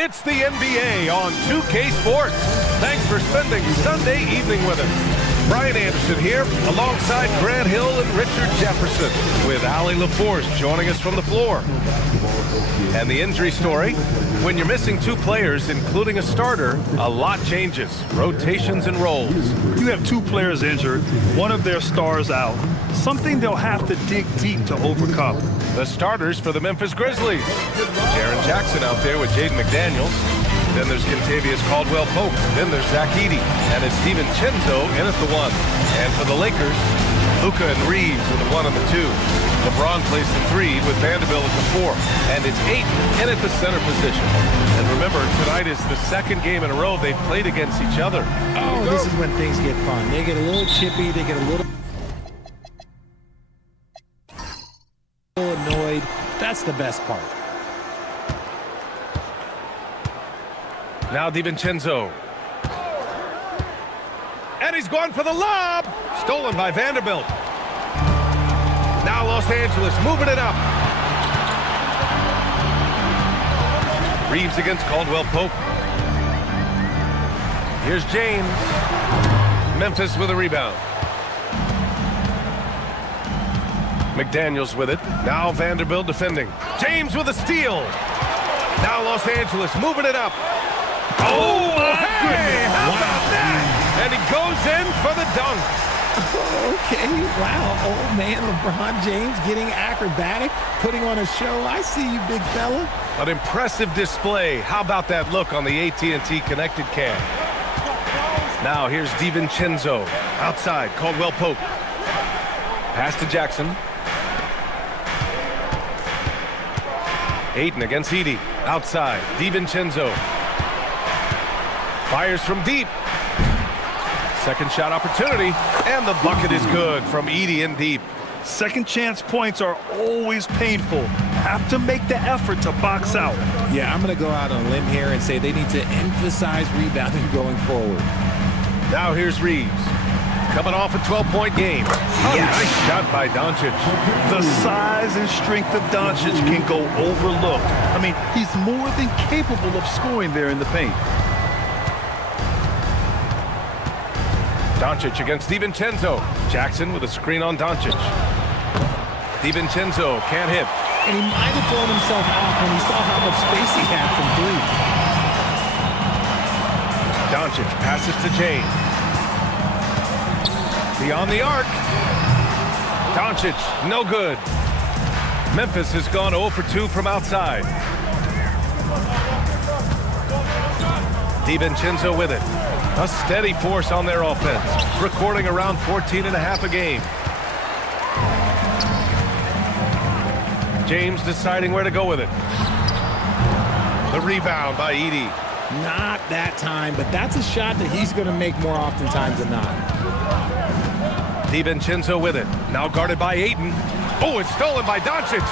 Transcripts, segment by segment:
It's the NBA on 2K Sports. Thanks for spending Sunday evening with us. Brian Anderson here, alongside Grant Hill and Richard Jefferson, with Allie LaForce joining us from the floor. And the injury story, when you're missing two players, including a starter, a lot changes. Rotations and roles. You have two players injured, one of their stars out. Something they'll have to dig deep to overcome. The starters for the Memphis Grizzlies. Jaren Jackson out there with Jaden McDaniels. Then there's Kentavious Caldwell-Pope. Then there's Zach Edey. And it's DiVincenzo in at the 1. And for the Lakers, Luka and Reeves are the 1 and the 2. LeBron plays the 3 with Vanderbilt at the 4. And it's Ayton in at the center position. And remember, tonight is the second game in a row they've played against each other. Oh, this is when things get fun. They get a little chippy. They get a little annoyed. That's the best part. Now DiVincenzo. And he's gone for the lob. Stolen by Vanderbilt. Now Los Angeles moving it up. Reeves against Caldwell-Pope. Here's James. Memphis with a rebound. McDaniels with it. Now Vanderbilt defending. James with a steal. Now Los Angeles moving it up. Oh, hey, how about that? And he goes in for the dunk. Okay, wow. Old man LeBron James getting acrobatic, putting on a show. I see you, big fella. An impressive display. How about that look on the AT&T connected cam? Now here's DiVincenzo. Outside, Caldwell-Pope. Pass to Jackson. Ayton against Edey. Outside, DiVincenzo. Fires from deep. Second shot opportunity, and the bucket is good from Edey in deep. Second chance points are always painful. Have to make the effort to box out. Yeah, I'm going to go out on a limb here and say they need to emphasize rebounding going forward. Now here's Reeves. Coming off a 12-point game. Nice shot by Doncic. The size and strength of Doncic can go overlooked. I mean, he's more than capable of scoring there in the paint. Doncic against DiVincenzo. Jackson with a screen on Doncic. DiVincenzo can't hit. And he might have thrown himself off when he saw how much space he had from 3. Doncic passes to James. Beyond the arc. Doncic, no good. Memphis has gone 0 for 2 from outside. DiVincenzo with it. A steady force on their offense, recording around 14.5 a game. James deciding where to go with it. The rebound by Edey. Not that time, but that's a shot that he's going to make more oftentimes than not. DiVincenzo with it. Now guarded by Ayton. Oh, it's stolen by Doncic.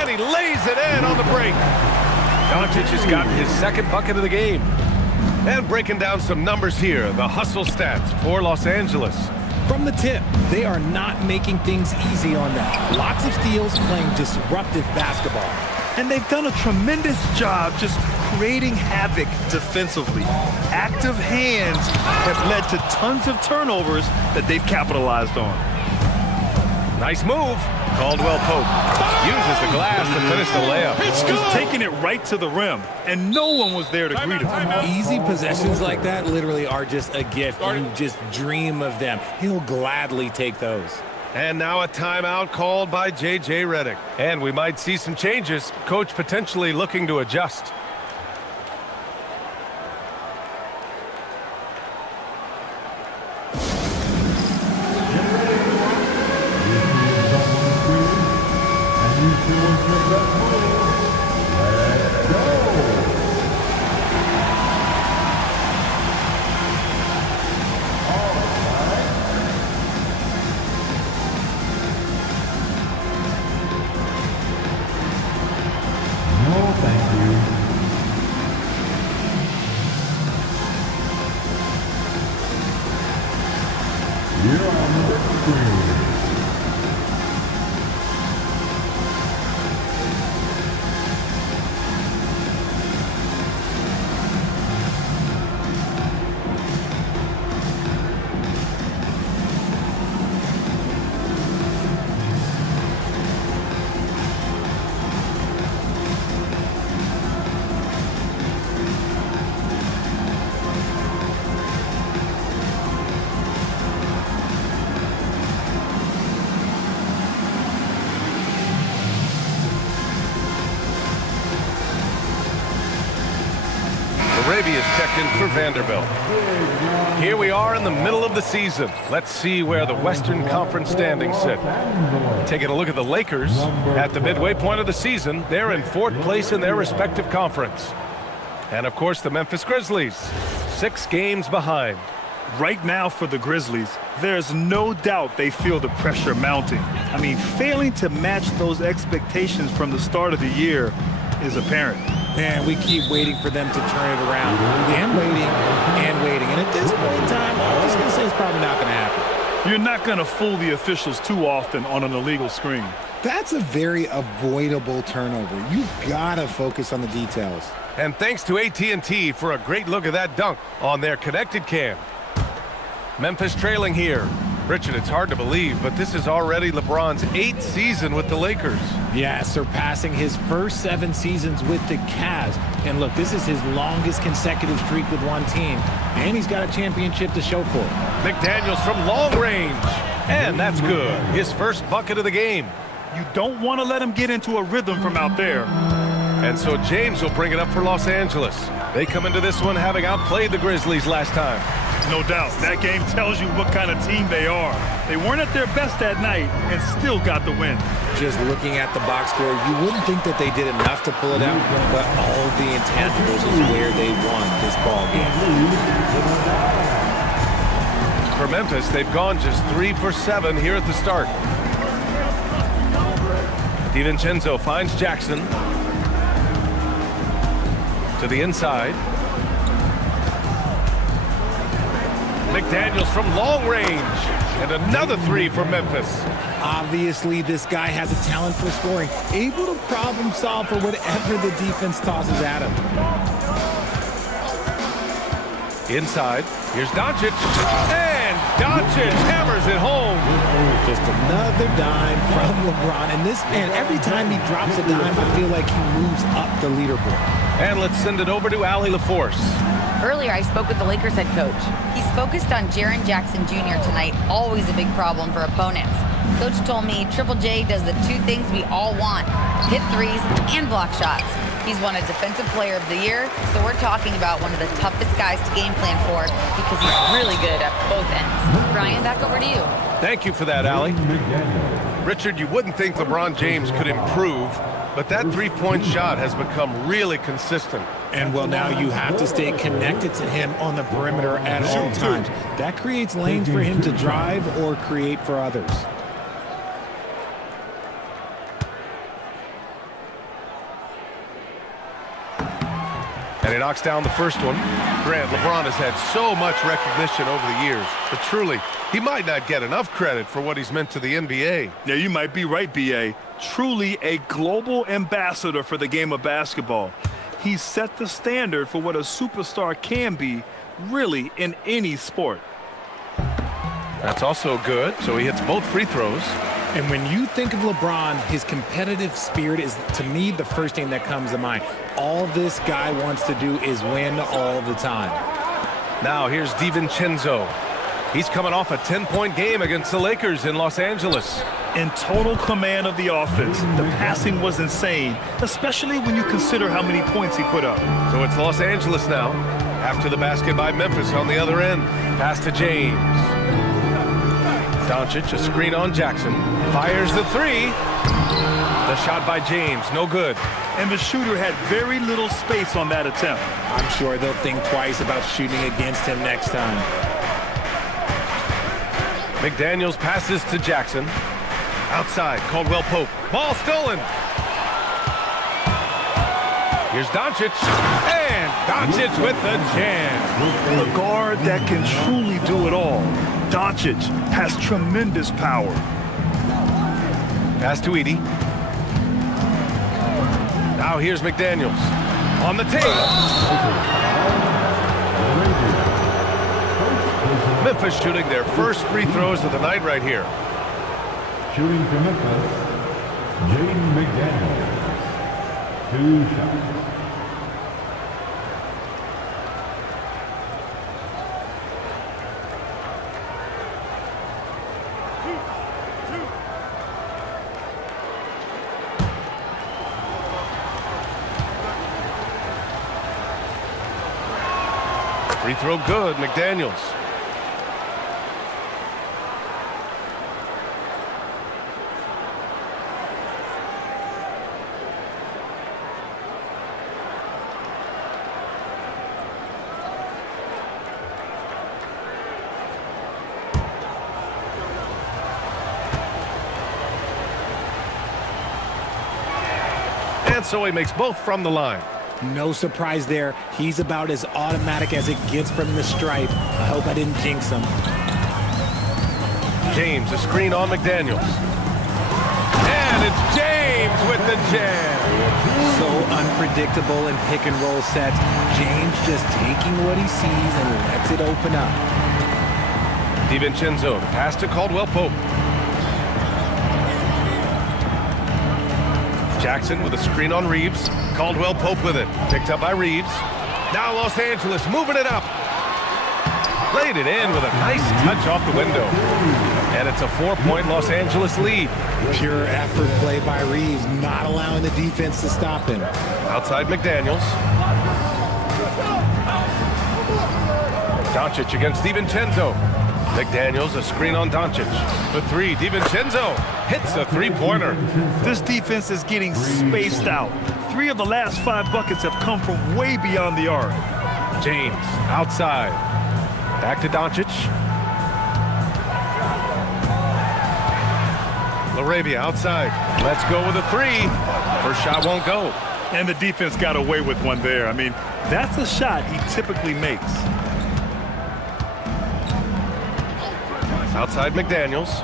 And he lays it in on the break. Doncic has gotten his second bucket of the game. And breaking down some numbers here, the hustle stats for Los Angeles. From the tip, they are not making things easy on them. Lots of steals, playing disruptive basketball. And they've done a tremendous job just creating havoc defensively. Active hands have led to tons of turnovers that they've capitalized on. Nice move. Caldwell-Pope uses the glass to finish the layup. He's taking it right to the rim, and no one was there to greet him. Easy possessions like that literally are just a gift. You just dream of them. He'll gladly take those. And now a timeout called by J.J. Redick. And we might see some changes. Coach potentially looking to adjust. maybe is checked in for Vanderbilt. Here we are in the middle of the season. Let's see where the Western Conference standings sit. Taking a look at the Lakers at the midway point of the season. They're in 4th place in their respective conference. And, of course, the Memphis Grizzlies, 6 games behind. Right now for the Grizzlies, there's no doubt they feel the pressure mounting. I mean, failing to match those expectations from the start of the year is apparent. Man, we keep waiting for them to turn it around. And waiting, and waiting. And at this point in time, I'm just going to say it's probably not going to happen. You're not going to fool the officials too often on an illegal screen. That's a very avoidable turnover. You got to focus on the details. And thanks to AT&T for a great look at that dunk on their connected cam. Memphis trailing here. Richard, it's hard to believe, but this is already LeBron's 8th season with the Lakers. Yeah, surpassing his first 7 seasons with the Cavs. And look, this is his longest consecutive streak with one team. And he's got a championship to show for it. McDaniels from long range. And that's good. His first bucket of the game. You don't want to let him get into a rhythm from out there. And so James will bring it up for Los Angeles. They come into this one having outplayed the Grizzlies last time. No doubt. That game tells you what kind of team they are. They weren't at their best that night and still got the win. Just looking at the box score, you wouldn't think that they did enough to pull it out, but all the intangibles is where they won this ball game. For Memphis, they've gone just 3 for 7 here at the start. DiVincenzo finds Jackson. To the inside. McDaniels from long range. And another 3 for Memphis. Obviously, this guy has a talent for scoring. Able to problem solve for whatever the defense tosses at him. Inside. Here's Doncic. And Doncic hammers it home. Just another dime from LeBron. And this man, every time he drops a dime, I feel like he moves up the leaderboard. And let's send it over to Allie LaForce. Earlier, I spoke with the Lakers head coach. He's focused on Jaren Jackson Jr. tonight, always a big problem for opponents. Coach told me Triple J does the 2 things we all want, hit threes and block shots. He's won a Defensive Player of the Year, so we're talking about one of the toughest guys to game plan for because he's really good at both ends. Brian, back over to you. Thank you for that, Allie. Richard, you wouldn't think LeBron James could improve, but that 3-point shot has become really consistent. And, well, now you have to stay connected to him on the perimeter at all times. That creates lanes for him to drive or create for others. And he knocks down the first one. Grant, LeBron has had so much recognition over the years, but truly, he might not get enough credit for what he's meant to the NBA. Yeah, you might be right, B.A. Truly a global ambassador for the game of basketball. He's set the standard for what a superstar can be, really, in any sport. That's also good, so he hits both free throws. And when you think of LeBron, his competitive spirit is, to me, the first thing that comes to mind. All this guy wants to do is win all the time. Now here's DiVincenzo. He's coming off a 10-point game against the Lakers in Los Angeles. In total command of the offense. The passing was insane, especially when you consider how many points he put up. So it's Los Angeles now. After the basket by Memphis on the other end. Pass to James. Doncic, a screen on Jackson. Fires the 3. The shot by James, no good. And the shooter had very little space on that attempt. I'm sure they'll think twice about shooting against him next time. McDaniels passes to Jackson. Outside, Caldwell Pope. Ball stolen. Here's Doncic. And Doncic with the jam. A guard that can truly do it all. Doncic has tremendous power. Pass to Edey. Now here's McDaniels. On the tape. Memphis shooting their first free throws of the night right here. Shooting for Memphis, Jaden McDaniels. 2 shots. Free throw good, McDaniels. And so he makes both from the line. No surprise there. He's about as automatic as it gets from the stripe. I hope I didn't jinx him. James, a screen on McDaniels. And it's James with the jam. So unpredictable in pick and roll sets. James just taking what he sees and lets it open up. DiVincenzo, the pass to Caldwell Pope. Jackson with a screen on Reeves. Caldwell Pope with it. Picked up by Reeves. Now Los Angeles moving it up. Played it in with a nice touch off the window. And it's a 4-point Los Angeles lead. Pure effort play by Reeves, not allowing the defense to stop him. Outside McDaniels. Doncic against DiVincenzo. McDaniels, a screen on Doncic. For three, DiVincenzo hits a three-pointer. This defense is getting spaced out. 3 of the last 5 buckets have come from way beyond the arc. James, outside. Back to Doncic. LaRavia outside. Let's go with a 3. First shot won't go. And the defense got away with one there. I mean, that's a shot he typically makes. Outside McDaniels.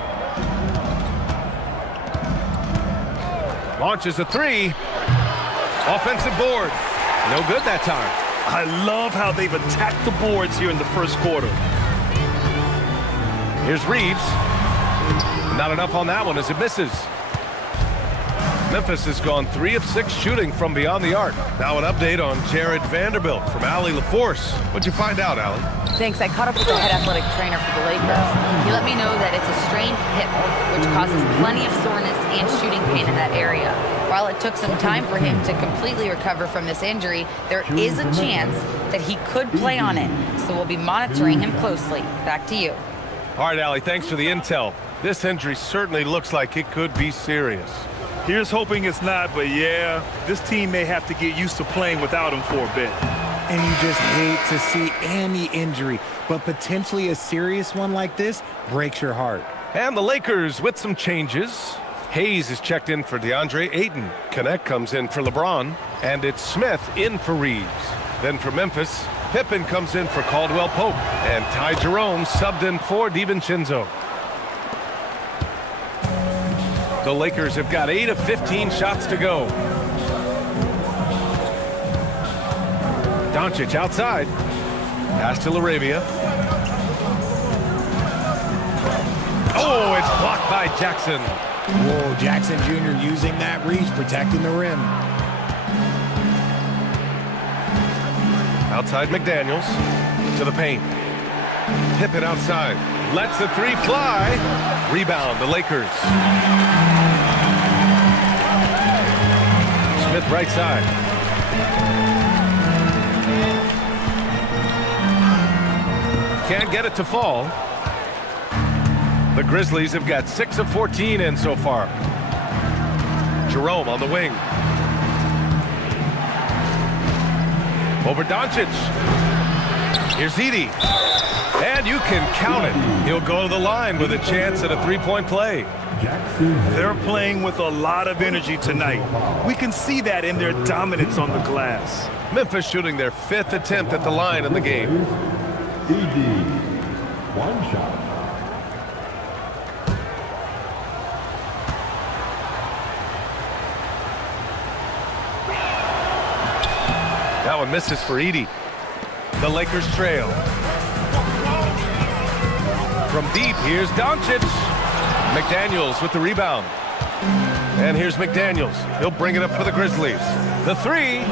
Launches a 3. Offensive board. No good that time. I love how they've attacked the boards here in the first quarter. Here's Reeves. Not enough on that one as it misses. Memphis has gone 3 of 6 shooting from beyond the arc. Now an update on Jared Vanderbilt from Allie LaForce. What'd you find out, Allie? Thanks. I caught up with the head athletic trainer for the Lakers. He let me know that it's a strained hip, which causes plenty of soreness and shooting pain in that area. While it took some time for him to completely recover from this injury, there is a chance that he could play on it. So we'll be monitoring him closely. Back to you. All right, Allie, thanks for the intel. This injury certainly looks like it could be serious. Here's hoping it's not, but yeah, this team may have to get used to playing without him for a bit. And you just hate to see any injury, but potentially a serious one like this breaks your heart. And the Lakers with some changes. Hayes is checked in for DeAndre Ayton. Connect comes in for LeBron. And it's Smith in for Reeves. Then for Memphis, Pippen comes in for Caldwell Pope. And Ty Jerome subbed in for DiVincenzo. The Lakers have got 8 of 15 shots to go. Doncic outside. Pass to LaRavia. Oh, it's blocked by Jackson. Whoa, Jackson Jr. using that reach, protecting the rim. Outside McDaniels. To the paint. Pippen outside. Lets the 3 fly. Rebound, the Lakers. Smith right side. Can't get it to fall. The Grizzlies have got 6 of 14 in so far. Jerome on the wing. Over Doncic. Here's Edey. And you can count it. He'll go to the line with a chance at a 3-point play. They're playing with a lot of energy tonight. We can see that in their dominance on the glass. Memphis shooting their 5th attempt at the line in the game. Edey, 1 shot. That one misses for Edey. The Lakers trail. From deep, here's Doncic. McDaniels with the rebound. And here's McDaniels. He'll bring it up for the Grizzlies. The 3.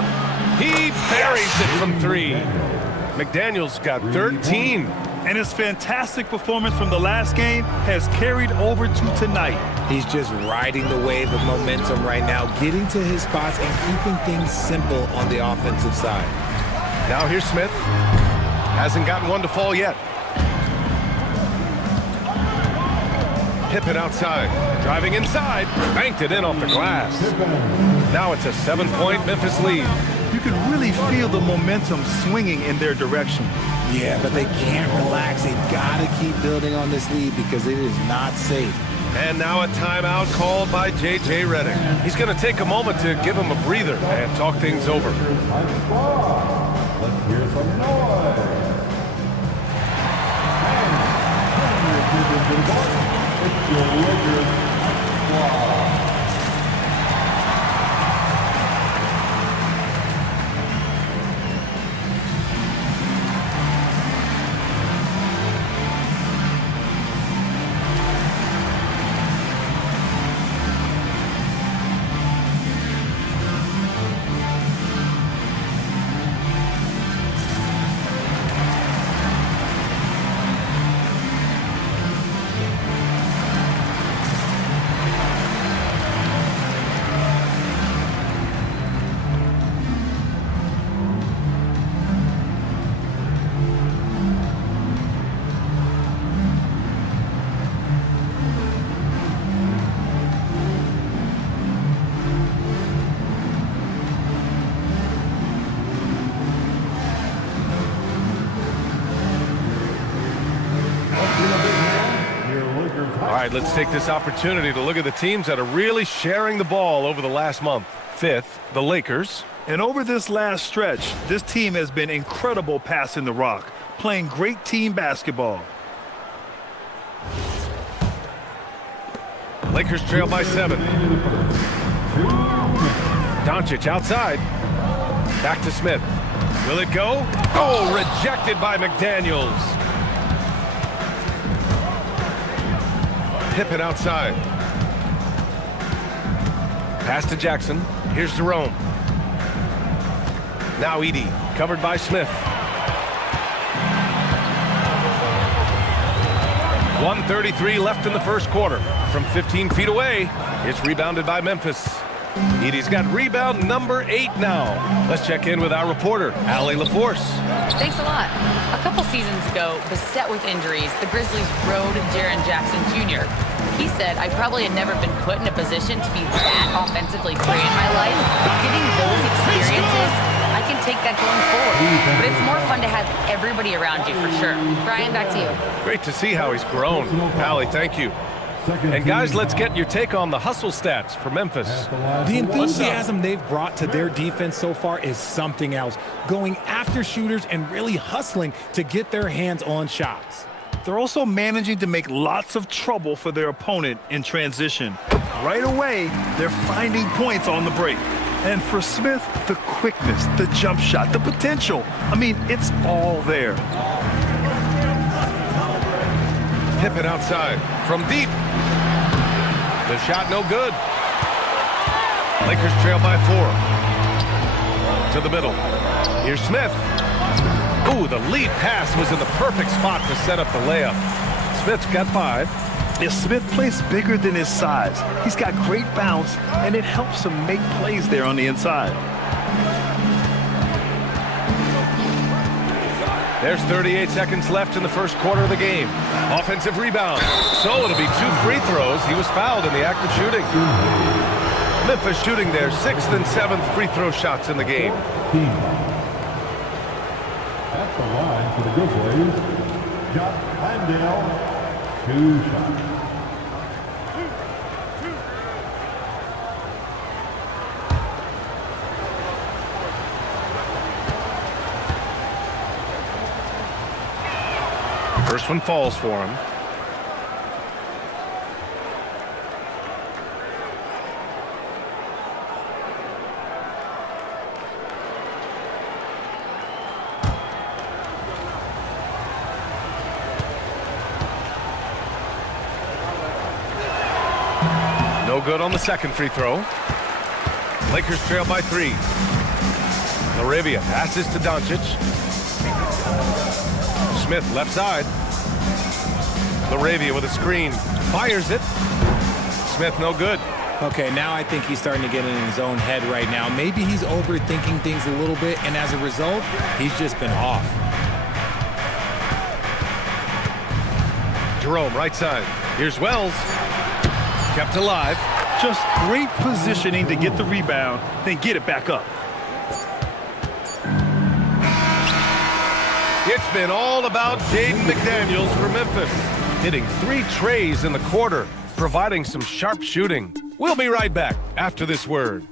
He buries it from 3. McDaniels got 13. And his fantastic performance from the last game has carried over to tonight. He's just riding the wave of momentum right now, getting to his spots and keeping things simple on the offensive side. Now here's Smith. Hasn't gotten one to fall yet. Pippen outside. Driving inside. Banked it in off the glass. Now it's a 7-point Memphis lead. You can really feel the momentum swinging in their direction. Yeah, but they can't relax. They've got to keep building on this lead because it is not safe. And now a timeout called by J.J. Redick. He's going to take a moment to give him a breather and talk things over. Let's hear some noise. It's your Lakers squad. All right, let's take this opportunity to look at the teams that are really sharing the ball over the last month. Fifth, the Lakers. And over this last stretch, this team has been incredible passing the rock, playing great team basketball. Lakers trail by 7. Doncic outside. Back to Smith. Will it go? Oh, rejected by McDaniels. Pippen outside. Pass to Jackson. Here's Jerome. Now Edey, covered by Smith. 1:33 left in the first quarter. From 15 feet away, it's rebounded by Memphis. Edey's got rebound number 8 now. Let's check in with our reporter, Allie LaForce. Thanks a lot. A couple seasons ago, beset with injuries, the Grizzlies rode Jaren Jackson Jr. He said, I probably had never been put in a position to be that offensively free in my life. Getting those experiences, I can take that going forward. But it's more fun to have everybody around you for sure. Brian, back to you. Great to see how he's grown. Allie, thank you. And guys, let's get your take on the hustle stats for Memphis. The enthusiasm they've brought to their defense so far is something else. Going after shooters and really hustling to get their hands on shots. They're also managing to make lots of trouble for their opponent in transition. Right away, they're finding points on the break. And for Smith, the quickness, the jump shot, the potential. I mean, it's all there. Pippen outside from deep. The shot no good. Lakers trail by 4. To the middle. Here's Smith. Ooh, the lead pass was in the perfect spot to set up the layup. Smith's got 5. If Smith plays bigger than his size, he's got great bounce, and it helps him make plays there on the inside. There's 38 seconds left in the first quarter of the game. Offensive rebound. So it'll be 2 free throws. He was fouled in the act of shooting. Memphis shooting their 6th and 7th free throw shots in the game. At the line for the Grizzlies, Jock Landale, 2 shots. First one falls for him. No good on the second free throw. Lakers trail by 3. Laravia passes to Doncic. Smith left side. Laravia with a screen. Fires it. Smith no good. Okay, now I think he's starting to get in his own head right now. Maybe he's overthinking things a little bit, and as a result, he's just been off. Jerome, right side. Here's Wells. Kept alive. Just great positioning to get the rebound, then get it back up. It's been all about Jaden McDaniels for Memphis, hitting 3 trays in the quarter, providing some sharp shooting. We'll be right back after this word.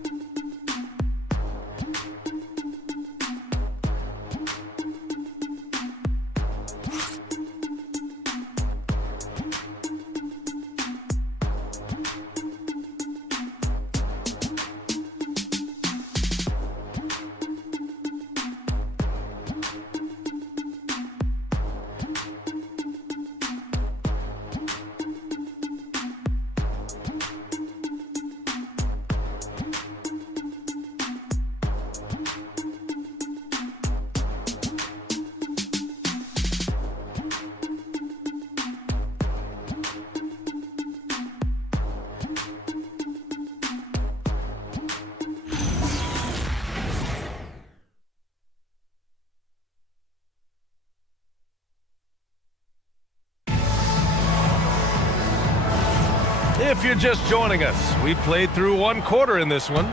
If you're just joining us, we played through 1 quarter in this one.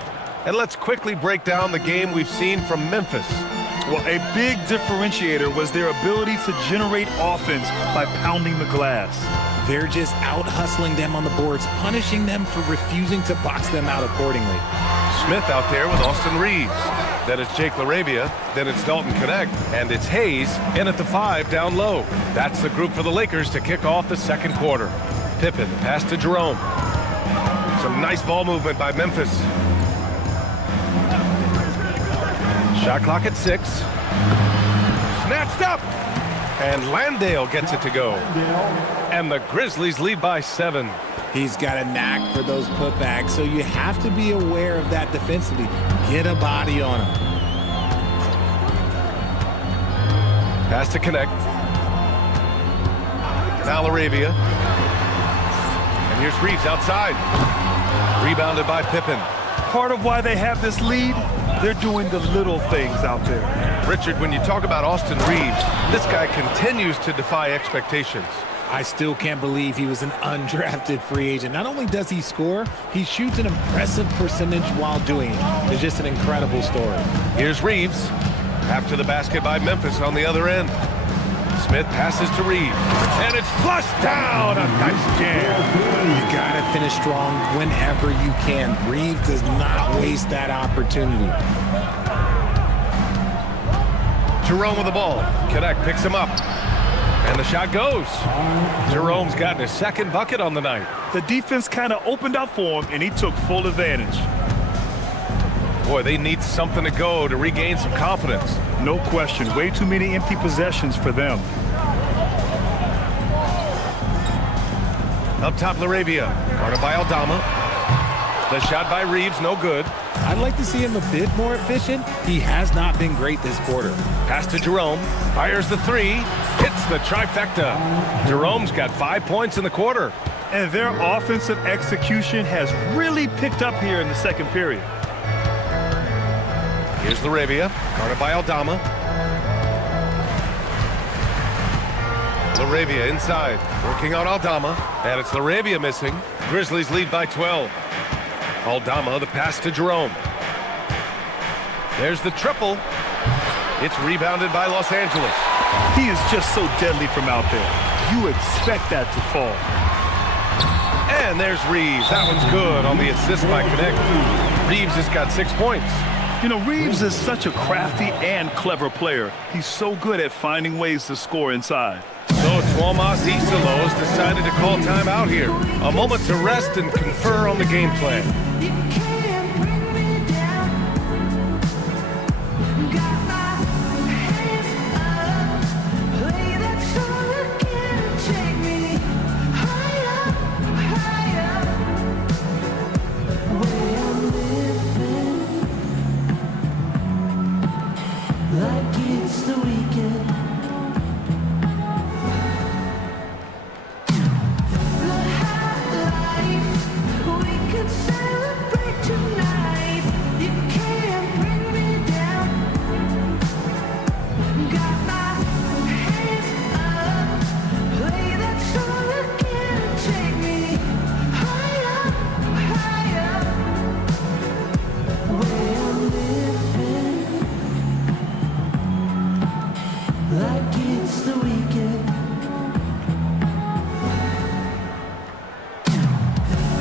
And let's quickly break down the game we've seen from Memphis. Well, a big differentiator was their ability to generate offense by pounding the glass. They're just out-hustling them on the boards, punishing them for refusing to box them out accordingly. Smith out there with Austin Reeves. Then it's Jake LaRavia. Then it's Dalton Connect. And it's Hayes in at the 5 down low. That's the group for the Lakers to kick off the second quarter. Pippen, pass to Jerome. Some nice ball movement by Memphis. Shot clock at 6. Snatched up. And Landale gets it to go. And the Grizzlies lead by 7. He's got a knack for those putbacks, so you have to be aware of that defensively. Get a body on him. Pass to Connect. Now LaRavia. And here's Reeves outside. Rebounded by Pippen. Part of why they have this lead, they're doing the little things out there. Richard, when you talk about Austin Reeves, this guy continues to defy expectations. I still can't believe he was an undrafted free agent. Not only does he score, he shoots an impressive percentage while doing it. It's just an incredible story. Here's Reeves. After the basket by Memphis on the other end. Smith passes to Reeves. And it's flushed down. A nice jam. You got to finish strong whenever you can. Reeves does not waste that opportunity. Jerome with the ball. Connect picks him up. And the shot goes. Jerome's gotten his second bucket on the night. The defense kind of opened up for him, and he took full advantage. Boy, they need something to go to regain some confidence. No question. Way too many empty possessions for them. Up top, LaRavia. Guarded by Aldama. The shot by Reeves, no good. I'd like to see him a bit more efficient. He has not been great this quarter. Pass to Jerome. Fires the 3. Hits the trifecta. Jerome's got 5 points in the quarter. And their offensive execution has really picked up here in the second period. Here's LaRavia. Guarded by Aldama. LaRavia inside. Working on Aldama. And it's LaRavia missing. Grizzlies lead by 12. Aldama, the pass to Jerome. There's the triple. It's rebounded by Los Angeles. He is just so deadly from out there. You expect that to fall. And there's Reeves. That one's good on the assist by Connect. Reeves has got 6 points. You know, Reeves is such a crafty and clever player. He's so good at finding ways to score inside. So Tuomas Isalo has decided to call time out here. A moment to rest and confer on the game plan. Like it's the weekend. The high life, we could celebrate tonight. You can't bring me down. Got my hands up, play that song. like it's the weekend.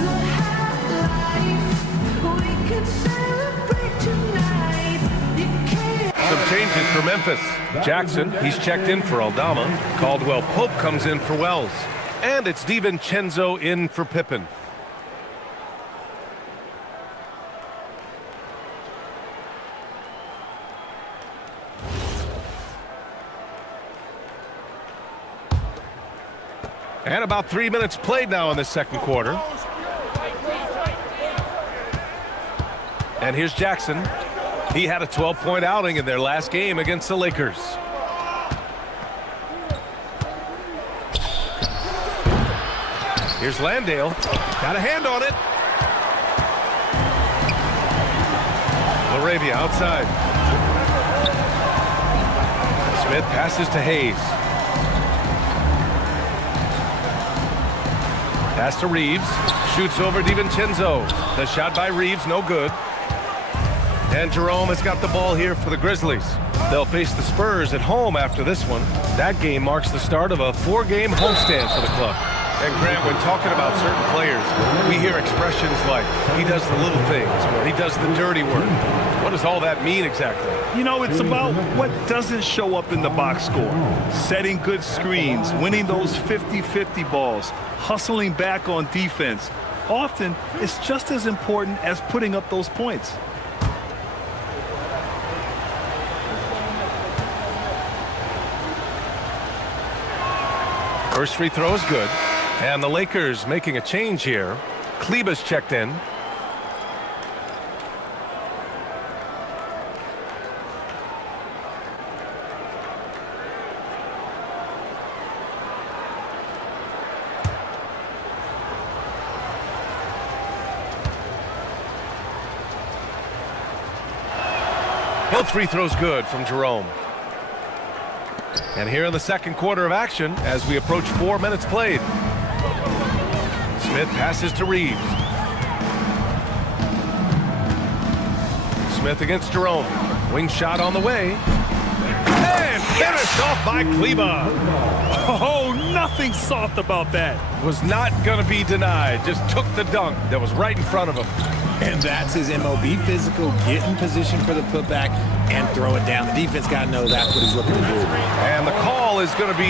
The high life, we could celebrate tonight. You can't. Some changes for Memphis. Jackson, he's checked in for Aldama. Caldwell Pope comes in for Wells. And it's DiVincenzo in for Pippen. And about 3 minutes played now in the second quarter. And here's Jackson. He had a 12-point outing in their last game against the Lakers. Here's Landale. Got a hand on it. Laravia outside. Smith passes to Hayes. Pass to Reeves. Shoots over DiVincenzo. The shot by Reeves, no good. And Jerome has got the ball here for the Grizzlies. They'll face the Spurs at home after this one. That game marks the start of a 4-game homestand for the club. And Grant, when talking about certain players, we hear expressions like, he does the little things, or he does the dirty work. What does all that mean exactly? You know, it's about what doesn't show up in the box score. Setting good screens, winning those 50-50 balls, hustling back on defense. Often, it's just as important as putting up those points. First free throw is good. And the Lakers making a change here. Kleba's checked in. Both free throws good from Jerome. And here in the second quarter of action as we approach 4 minutes played. Smith passes to Reeves. Smith against Jerome. Wing shot on the way. And finished off by Kleba. Oh, nothing soft about that. Was not going to be denied. Just took the dunk that was right in front of him. And that's his MOB, physical, get in position for the putback and throw it down. The defense got to know that's what he's looking to do. And the call is going to be,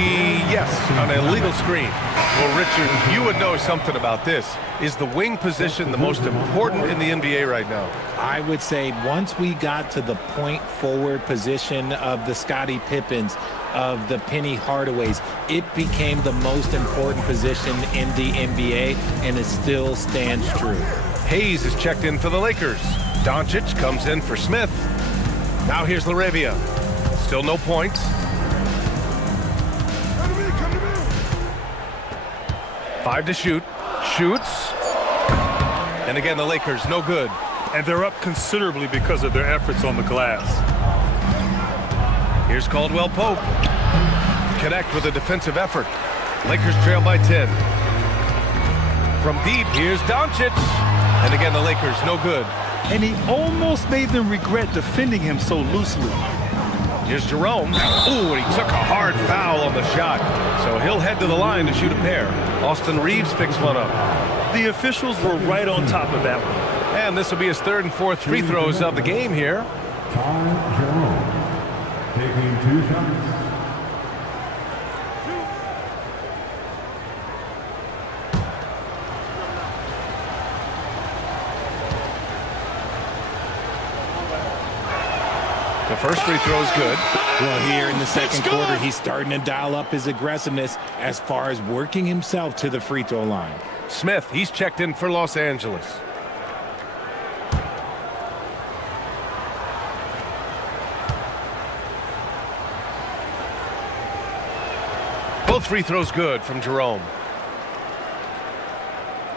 yes, an illegal screen. Well, Richard, you would know something about this. Is the wing position the most important in the NBA right now? I would say once we got to the point forward position of the Scottie Pippens, of the Penny Hardaways, it became the most important position in the NBA, and it still stands true. Hayes is checked in for the Lakers. Doncic comes in for Smith. Now here's Laravia. Still no points. Five to shoot. Shoots. And again, the Lakers, no good. And they're up considerably because of their efforts on the glass. Here's Caldwell Pope. Connect with a defensive effort. Lakers trail by 10. From deep, here's Doncic. And again, the Lakers, no good. And he almost made them regret defending him so loosely. Here's Jerome. Ooh, and he took a hard foul on the shot. So he'll head to the line to shoot a pair. Austin Reeves picks one up. The officials were right on top of that one. And this will be his third and fourth free throws of the game here. Ty Jerome taking 2 shots. The first free throw is good. Well, here in the second quarter, he's starting to dial up his aggressiveness as far as working himself to the free throw line. Smith, he's checked in for Los Angeles. Both free throws good from Jerome.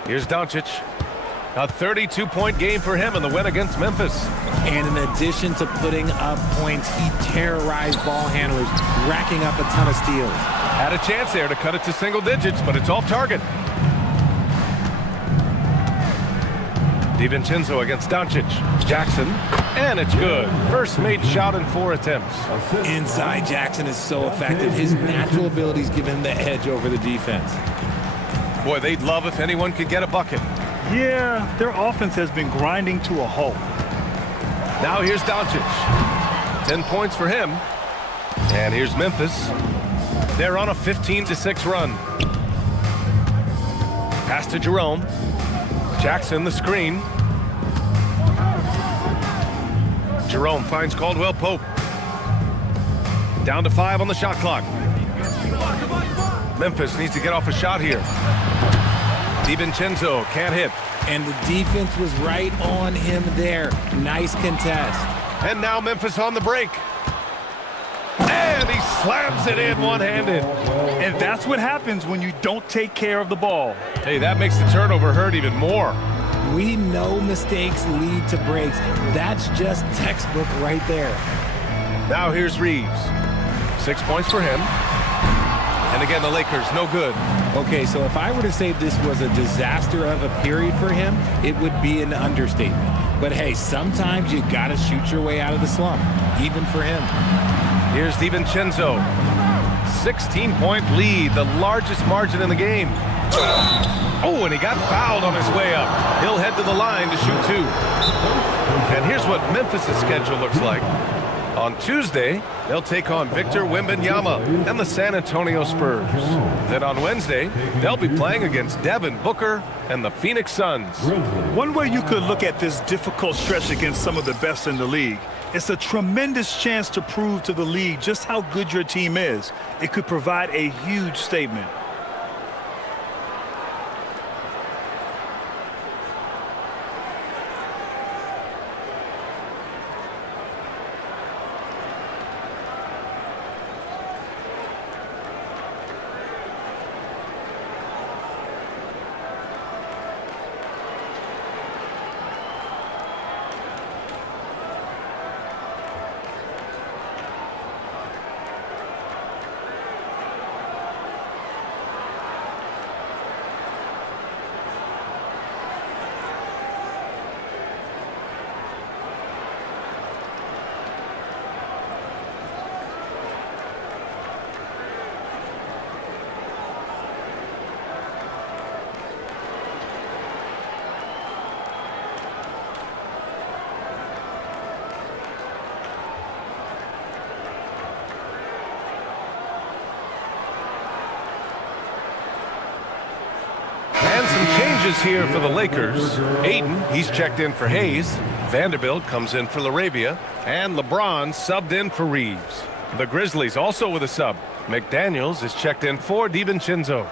Here's Doncic. A 32-point game for him in the win against Memphis. And in addition to putting up points, he terrorized ball handlers, racking up a ton of steals. Had a chance there to cut it to single digits, but it's off target. DiVincenzo against Doncic. Jackson. And it's good. First made shot in 4 attempts. Inside Jackson is so effective. His natural abilities give him the edge over the defense. Boy, they'd love if anyone could get a bucket. Yeah, their offense has been grinding to a halt. Now here's Doncic. 10 points for him. And here's Memphis. They're on a 15-6 run. Pass to Jerome. Jackson the screen. Jerome finds Caldwell Pope. Down to 5 on the shot clock. Memphis needs to get off a shot here. DiVincenzo can't hit. And the defense was right on him there. Nice contest. And now Memphis on the break. And he slams it in one-handed. And that's what happens when you don't take care of the ball. Hey, that makes the turnover hurt even more. We know mistakes lead to breaks. That's just textbook right there. Now here's Reeves. 6 points for him. And again, the Lakers, no good. Okay, so if I were to say this was a disaster of a period for him, it would be an understatement. But hey, sometimes you gotta shoot your way out of the slump, even for him. Here's DiVincenzo. 16-point lead, the largest margin in the game. Oh, and he got fouled on his way up. He'll head to the line to shoot 2. And here's what Memphis' schedule looks like. On Tuesday, they'll take on Victor Wembanyama and the San Antonio Spurs. Then on Wednesday, they'll be playing against Devin Booker and the Phoenix Suns. One way you could look at this difficult stretch against some of the best in the league, it's a tremendous chance to prove to the league just how good your team is. It could provide a huge statement. Here for the Lakers. Aiden, he's checked in for Hayes. Vanderbilt comes in for LaRavia. And LeBron subbed in for Reeves. The Grizzlies also with a sub. McDaniels is checked in for DiVincenzo.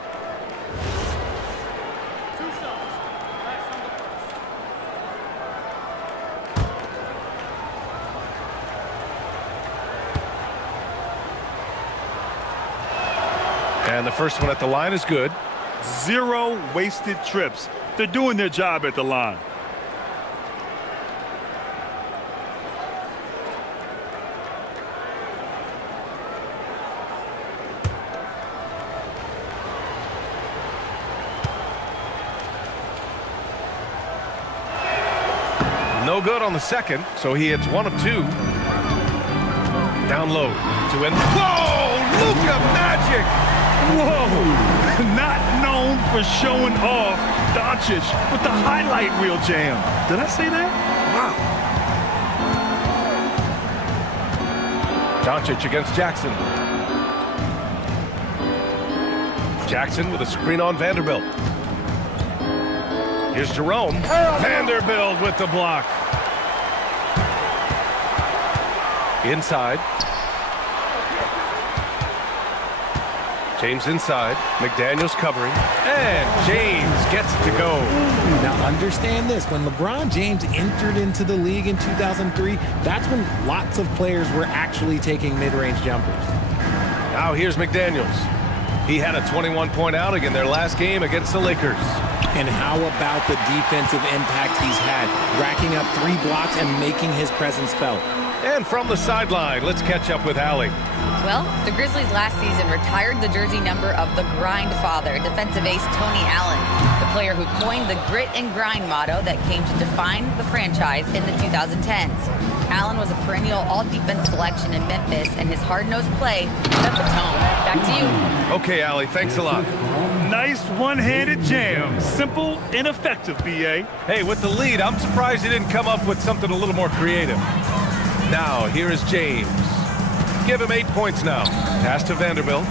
And the first one at the line is good. 0 wasted trips. They're doing their job at the line. No good on the second, so he hits 1 of 2. Down low to end. Whoa! Luka Magic! Whoa! Not known for showing off, Doncic with the highlight reel jam. Did I say that? Wow. Doncic against Jackson. Jackson with a screen on Vanderbilt. Here's Jerome. Vanderbilt with the block. Inside. James inside. McDaniels covering. And James gets it to go. Now understand this. When LeBron James entered into the league in 2003, that's when lots of players were actually taking mid-range jumpers. Now here's McDaniels. He had a 21-point outing in their last game against the Lakers. And how about the defensive impact he's had, racking up 3 blocks and making his presence felt? And from the sideline, let's catch up with Allie. Well, the Grizzlies last season retired the jersey number of the grind father, defensive ace Tony Allen, the player who coined the grit and grind motto that came to define the franchise in the 2010s. Allen was a perennial all-defense selection in Memphis, and his hard-nosed play set the tone. Back to you. Okay, Allie, thanks a lot. Nice one-handed jam. Simple and effective, B.A. Hey, with the lead, I'm surprised he didn't come up with something a little more creative. Now, here is James. Give him 8 points now. Pass to Vanderbilt.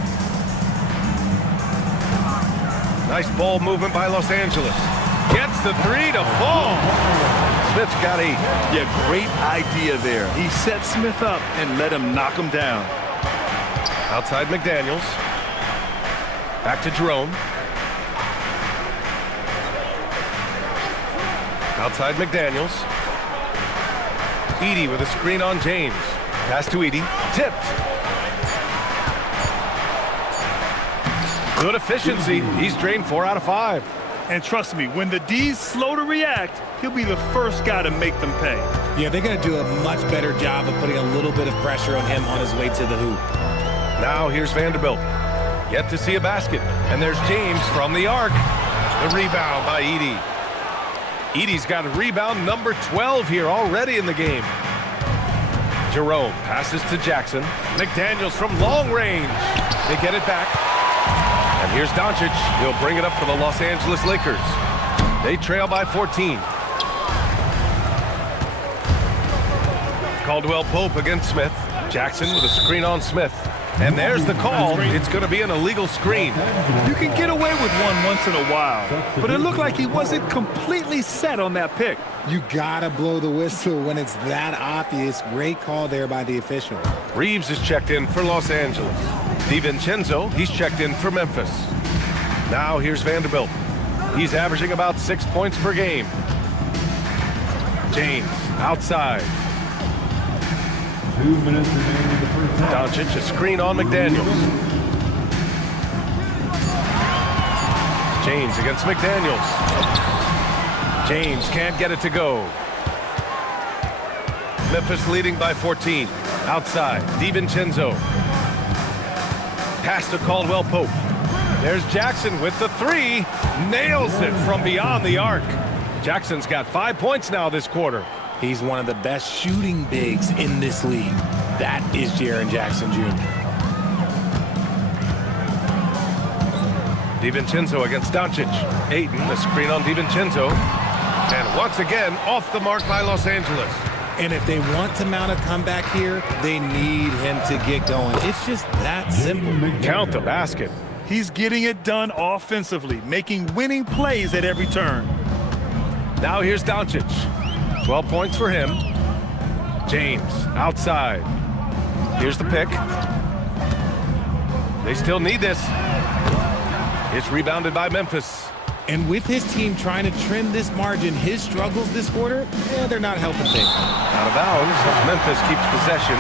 Nice ball movement by Los Angeles. Gets the three to fall. Smith's got 8. Yeah, great idea there. He set Smith up and let him knock him down. Outside McDaniels. Back to Jerome. Outside McDaniels. Edey with a screen on James. Pass to Edey. Tipped. Good efficiency. He's drained 4 out of 5. And trust me, when the D's slow to react, he'll be the first guy to make them pay. Yeah, they're going to do a much better job of putting a little bit of pressure on him on his way to the hoop. Now here's Vanderbilt. Yet to see a basket. And there's James from the arc. The rebound by Edey. Edey's got rebound number 12 here already in the game. Jerome passes to Jackson. McDaniels from long range. They get it back. And here's Doncic. He'll bring it up for the Los Angeles Lakers. They trail by 14. Caldwell Pope against Smith. Jackson with a screen on Smith. And there's the call. It's going to be an illegal screen. You can get away with one once in a while, but it looked like he wasn't completely set on that pick. You got to blow the whistle when it's that obvious. Great call there by the official. Reeves is checked in for Los Angeles. DiVincenzo, he's checked in for Memphis. Now here's Vanderbilt. He's averaging about 6 points per game. James outside. 2 minutes remaining in the first half. Doncic, a screen on McDaniels. James against McDaniels. James can't get it to go. Memphis leading by 14. Outside, DiVincenzo. Pass to Caldwell Pope. There's Jackson with the 3. Nails it from beyond the arc. Jackson's got 5 points now this quarter. He's one of the best shooting bigs in this league. That is Jaren Jackson Jr. DiVincenzo against Doncic. Ayton, the screen on DiVincenzo. And once again, off the mark by Los Angeles. And if they want to mount a comeback here, they need him to get going. It's just that simple. Count the basket. He's getting it done offensively, making winning plays at every turn. Now here's Doncic. 12 points for him. James outside. Here's the pick. They still need this. It's rebounded by Memphis. And with his team trying to trim this margin, his struggles this quarter, they're not helping things. Out of bounds as Memphis keeps possession.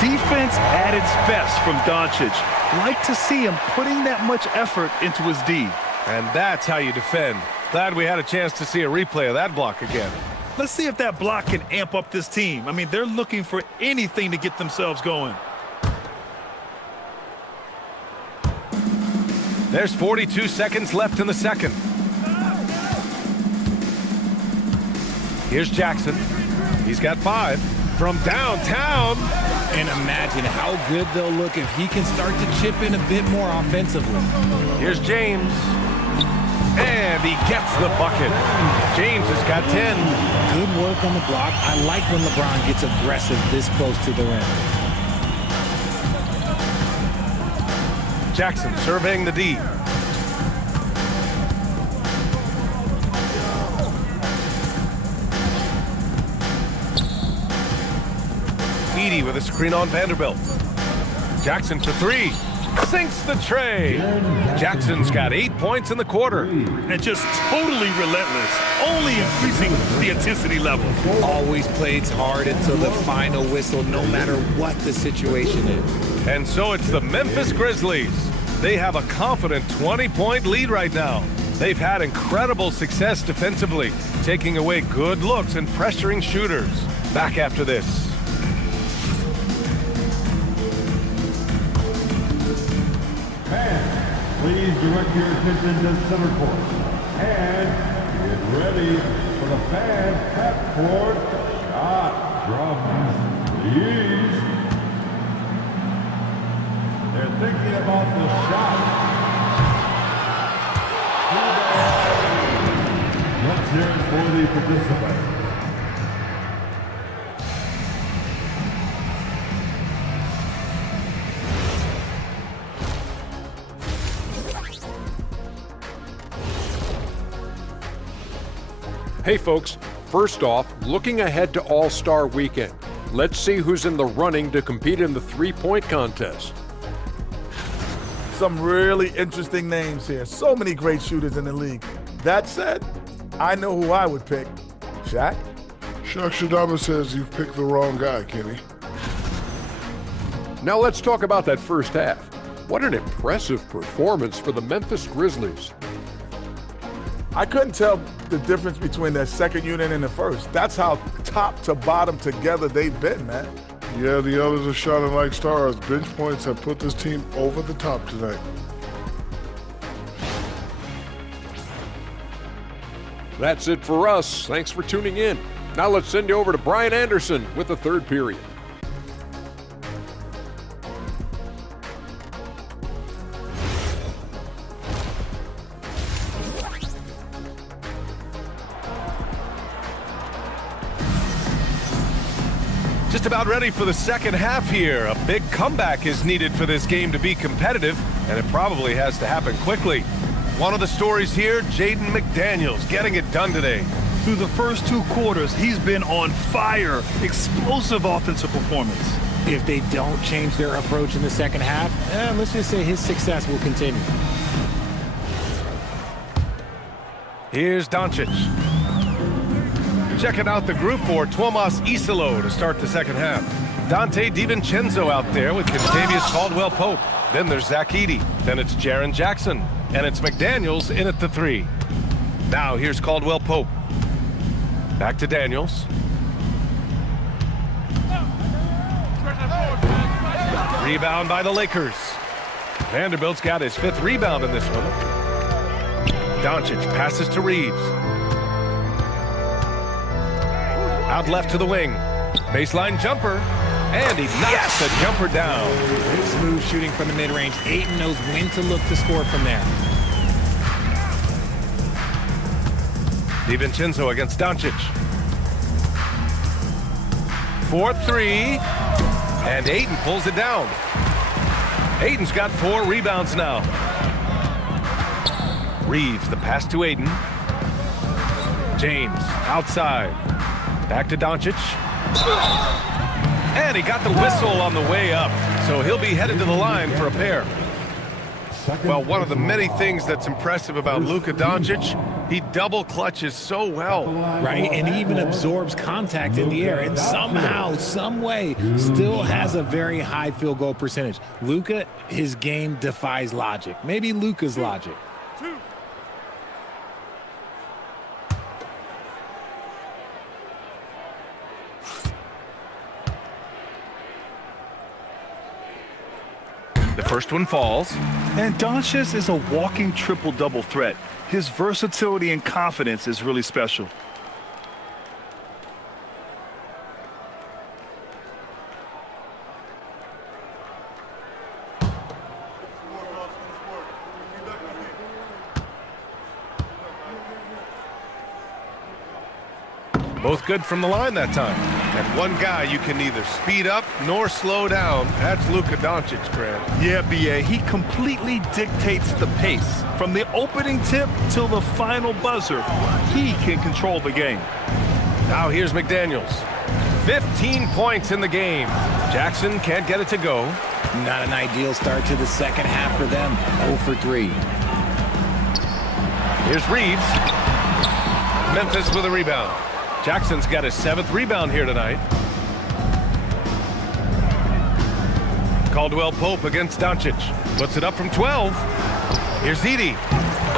Defense at its best from Doncic. Like to see him putting that much effort into his D. And that's how you defend. Glad we had a chance to see a replay of that block again. Let's see if that block can amp up this team. I mean, they're looking for anything to get themselves going. There's 42 seconds left in the second. Here's Jackson. He's got 5 from downtown. And imagine how good they'll look if he can start to chip in a bit more offensively. Here's James. And he gets the bucket. James has got 10. Good work on the block. I like when LeBron gets aggressive this close to the rim. Jackson surveying the D. Edey with a screen on Vanderbilt. Jackson for 3. Sinks the tray. Jackson's got 8 points in the quarter. And just totally relentless, only increasing the intensity level. Always plays hard until the final whistle, no matter what the situation is. And so it's the Memphis Grizzlies. They have a confident 20-point lead right now. They've had incredible success defensively, taking away good looks and pressuring shooters. Back after this. Please direct your attention to center court. And get ready for the fan half-court shot drums, please. They're thinking about the shot. Let's hear it for the participants. Hey folks, first off, looking ahead to All-Star Weekend. Let's see who's in the running to compete in the three-point contest. Some really interesting names here. So many great shooters in the league. That said, I know who I would pick. Shaq? Shaq Shadama says you've picked the wrong guy, Kenny. Now let's talk about that first half. What an impressive performance for the Memphis Grizzlies. I couldn't tell the difference between their second unit and the first. That's how top to bottom together they've been, man. Yeah, the others are shining like stars. Bench points have put this team over the top tonight. That's it for us. Thanks for tuning in. Now let's send you over to Brian Anderson with the third period. Just about ready for the second half here. A big comeback is needed for this game to be competitive, and it probably has to happen quickly. One of the stories here, Jaden McDaniels getting it done today. Through the first 2 quarters, he's been on fire. Explosive offensive performance. If they don't change their approach in the second half, let's just say his success will continue. Here's Doncic. Checking out the group for Tuomas Isalo to start the second half. Dante DiVincenzo out there with Contavious Caldwell-Pope. Then there's Zach Edey. Then it's Jaren Jackson. And it's McDaniels in at the 3. Now here's Caldwell-Pope. Back to Daniels. Rebound by the Lakers. Vanderbilt's got his 5th rebound in this one. Doncic passes to Reeves. Out left to the wing. Baseline jumper. And he knocks the jumper down. Smooth shooting from the mid-range. Ayton knows when to look to score from there. DiVincenzo against Doncic. 4-3. And Ayton pulls it down. Ayton's got 4 rebounds now. Reeves, the pass to Ayton. James, outside. Back to Doncic. And he got the whistle on the way up, so he'll be headed to the line for a pair. Well, one of the many things that's impressive about Luka Doncic, he double clutches so well. Right, and he even absorbs contact in the air, and somehow, some way, still has a very high field goal percentage. Luka, his game defies logic. Maybe Luka's logic. The first one falls. And Doncic is a walking triple-double threat. His versatility and confidence is really special. Both good from the line that time. And one guy you can neither speed up nor slow down. That's Luka Doncic, Grant. Yeah, B.A., he completely dictates the pace. From the opening tip till the final buzzer, he can control the game. Now here's McDaniels. 15 points in the game. Jackson can't get it to go. Not an ideal start to the second half for them. 0 for 3. Here's Reeves. Memphis with a rebound. Jackson's got his 7th rebound here tonight. Caldwell-Pope against Doncic. Puts it up from 12. Here's Edey.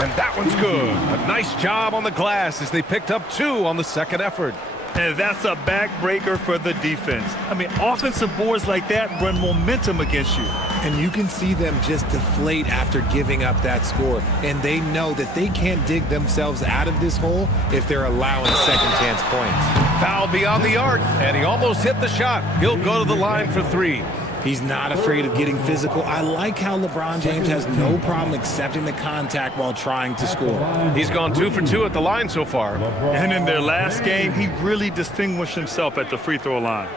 And that one's good. A nice job on the glass as they picked up 2 on the second effort. And that's a backbreaker for the defense. I mean, offensive boards like that run momentum against you. And you can see them just deflate after giving up that score. And they know that they can't dig themselves out of this hole if they're allowing second chance points. Foul beyond the arc, and he almost hit the shot. He'll go to the line for 3. He's not afraid of getting physical. I like how LeBron James has no problem accepting the contact while trying to score. He's gone 2 for 2 at the line so far. And in their last game, he really distinguished himself at the free throw line.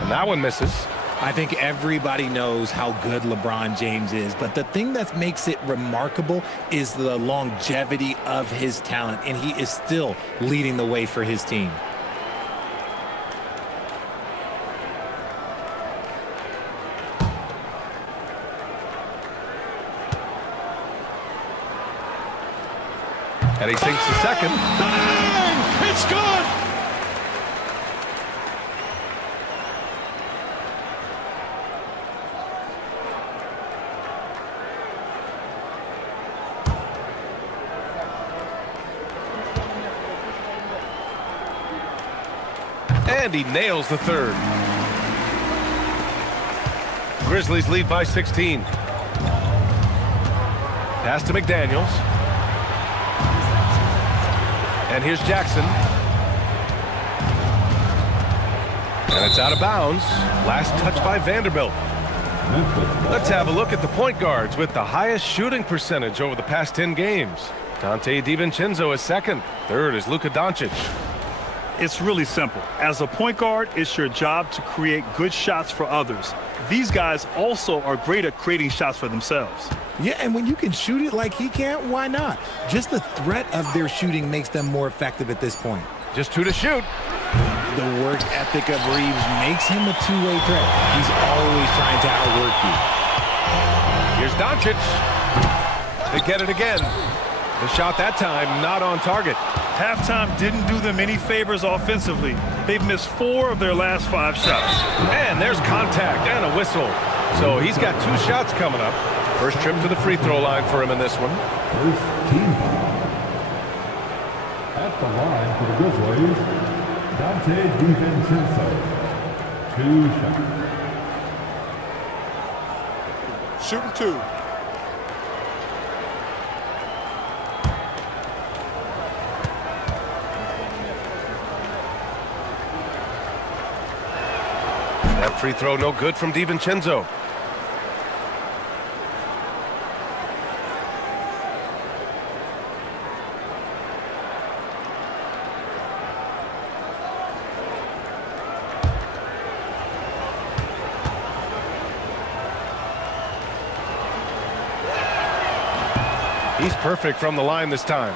And that one misses. I think everybody knows how good LeBron James is, but the thing that makes it remarkable is the longevity of his talent, and he is still leading the way for his team. And he sinks the second. Bang! It's good! And he nails the third. Grizzlies lead by 16. Pass to McDaniels. And here's Jackson. And it's out of bounds. Last touch by Vanderbilt. Let's have a look at the point guards with the highest shooting percentage over the past 10 games. Dante DiVincenzo is second. Third is Luka Doncic. It's really simple. As a point guard, it's your job to create good shots for others. These guys also are great at creating shots for themselves. Yeah, and when you can shoot it like he can, why not? Just the threat of their shooting makes them more effective at this point. Just 2 to shoot. The work ethic of Reeves makes him a two-way threat. He's always trying to outwork you. Here's Doncic. They get it again. The shot that time not on target. Halftime didn't do them any favors offensively. They've missed 4 of their last 5 shots. And there's contact and a whistle. So he's got 2 shots coming up. First trip to the free throw line for him in this one. First team foul. At the line for the Grizzlies, Dante DiVincenzo. 2 shots. Shooting 2. That free throw no good from DiVincenzo. He's perfect from the line this time.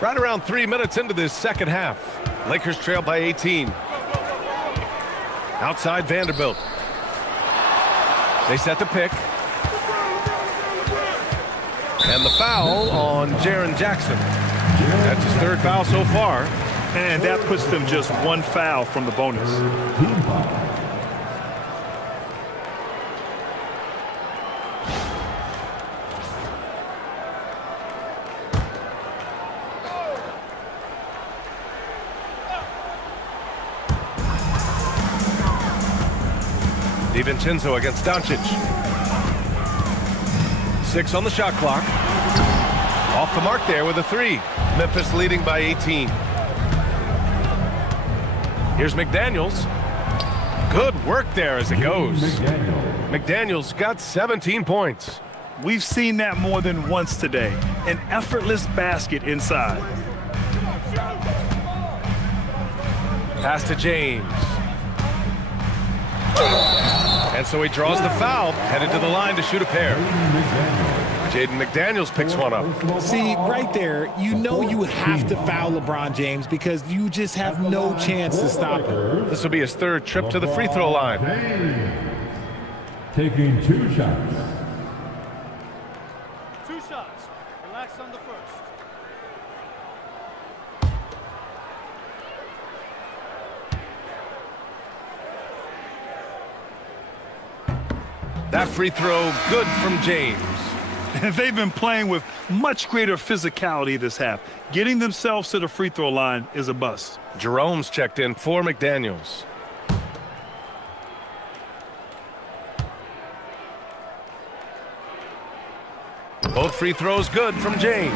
Right around 3 minutes into this second half. Lakers trail by 18. Outside Vanderbilt. They set the pick. And the foul on Jaren Jackson. That's his 3rd foul so far. And that puts them just 1 foul from the bonus. Team foul. DiVincenzo against Doncic. 6 on the shot clock. Off the mark there with a 3. Memphis leading by 18. Here's McDaniels. Good work there as it goes. McDaniels got 17 points. We've seen that more than once today. An effortless basket inside. Pass to James. And so he draws the foul, headed to the line to shoot a pair. Jaden McDaniels picks one up. See, right there, you know you have to foul LeBron James because you just have no chance to stop him. This will be his 3rd trip to the free throw line. Taking 2 shots. 2 shots. Relax on the first. That free throw good from James. They've been playing with much greater physicality this half. Getting themselves to the free throw line is a bust. Jerome's checked in for McDaniels. Both free throws good from James.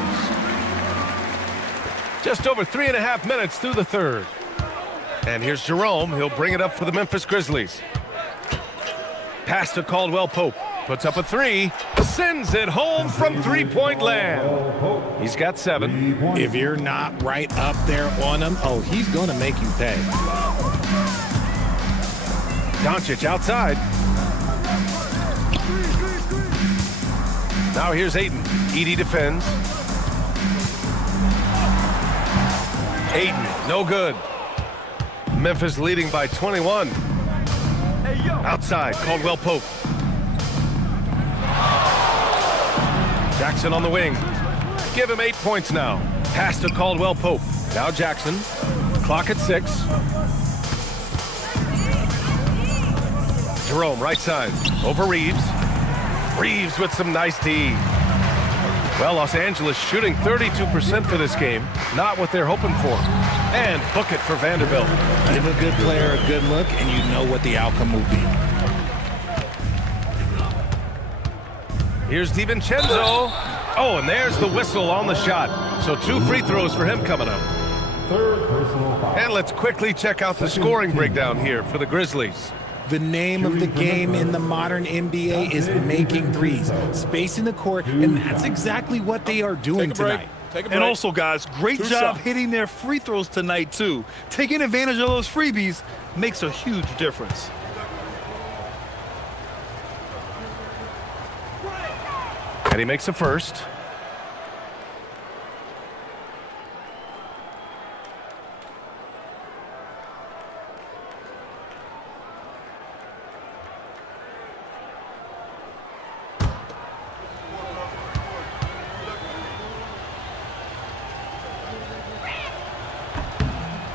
Just over 3.5 minutes through the third. And here's Jerome. He'll bring it up for the Memphis Grizzlies. Pass to Caldwell Pope. Puts up a three. Sends it home from three-point land. He's got 7. If you're not right up there on him, oh, he's going to make you pay. Doncic outside. Now here's Ayton. Edey defends. Ayton, no good. Memphis leading by 21. Outside, Caldwell Pope. Jackson on the wing. Give him 8 points now. Pass to Caldwell Pope. Now Jackson. Clock at 6. Jerome, right side. Over Reeves. Reeves with some nice D. Well, Los Angeles shooting 32% for this game. Not what they're hoping for. And book it for Vanderbilt. Give a good player a good look, and you know what the outcome will be. Here's DiVincenzo. Oh, and there's the whistle on the shot. So 2 free throws for him coming up. Third personal foul. And let's quickly check out the scoring breakdown here for the Grizzlies. The name of the game in the modern NBA is making threes, spacing the court, and that's exactly what they are doing tonight. And also, guys, great job hitting their free throws tonight, too. Taking advantage of those freebies makes a huge difference. And he makes a first.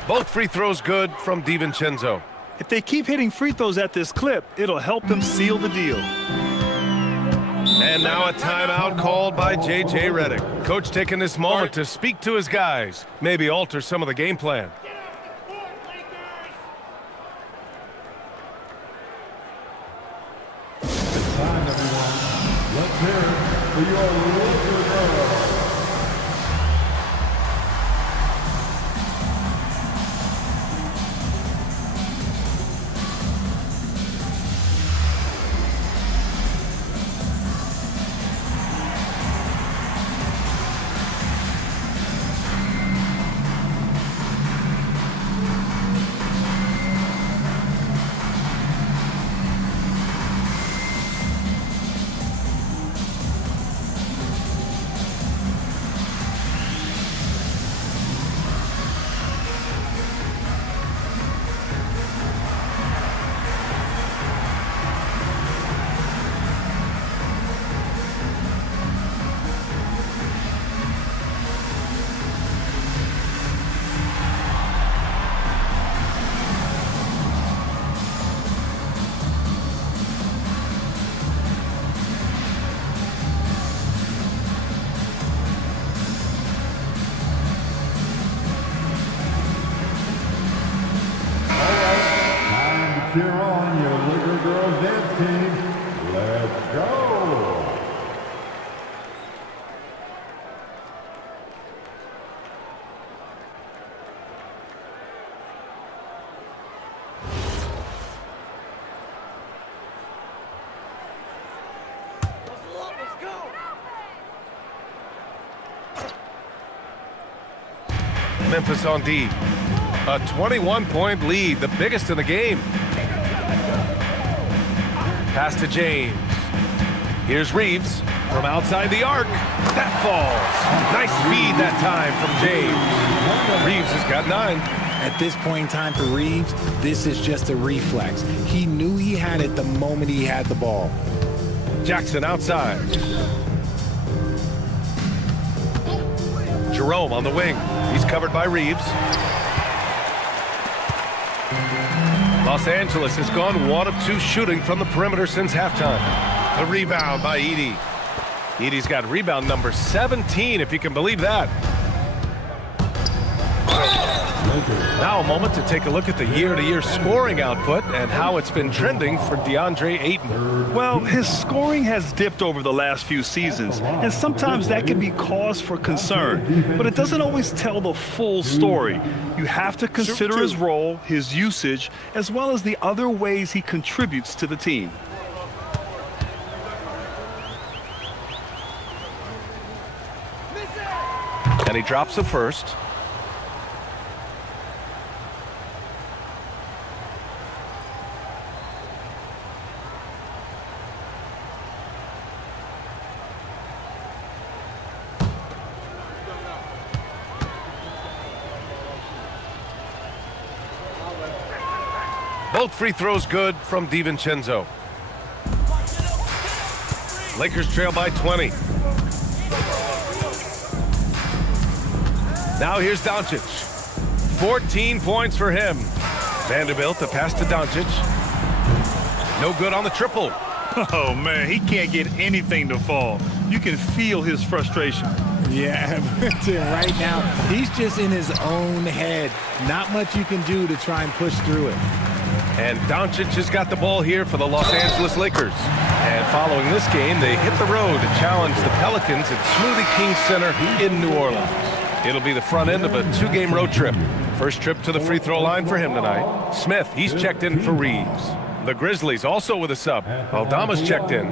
Both free throws good from DiVincenzo. If they keep hitting free throws at this clip, it'll help them seal the deal. And now a timeout called by J.J. Redick. Coach taking this moment to speak to his guys, maybe alter some of the game plan. It's time, everyone. Let's hear it for your Laker girls. Cheer on your Laker girls dance team. Let's go. Memphis on D. A 21-point lead, the biggest in the game. Pass to James. Here's Reeves from outside the arc. That falls. Nice feed that time from James. Reeves has got 9. At this point in time for Reeves, this is just a reflex. He knew he had it the moment he had the ball. Jackson outside. Jerome on the wing. He's covered by Reeves. Los Angeles has gone 1 of 2 shooting from the perimeter since halftime. The rebound by Edey. Edey's got rebound number 17, if you can believe that. Now a moment to take a look at the year-to-year scoring output and how it's been trending for DeAndre Ayton. Well, his scoring has dipped over the last few seasons, and sometimes that can be cause for concern. But it doesn't always tell the full story. You have to consider his role, his usage, as well as the other ways he contributes to the team. And he drops the first. Both free throws good from DiVincenzo. Lakers trail by 20. Now here's Doncic. 14 points for him. Vanderbilt, the pass to Doncic. No good on the triple. Oh, man, he can't get anything to fall. You can feel his frustration. Yeah, right now, he's just in his own head. Not much you can do to try and push through it. And Doncic has got the ball here for the Los Angeles Lakers. And following this game, they hit the road to challenge the Pelicans at Smoothie King Center in New Orleans. It'll be the front end of a 2-game road trip. First trip to the free throw line for him tonight. Smith, he's checked in for Reeves. The Grizzlies also with a sub. Aldama's checked in.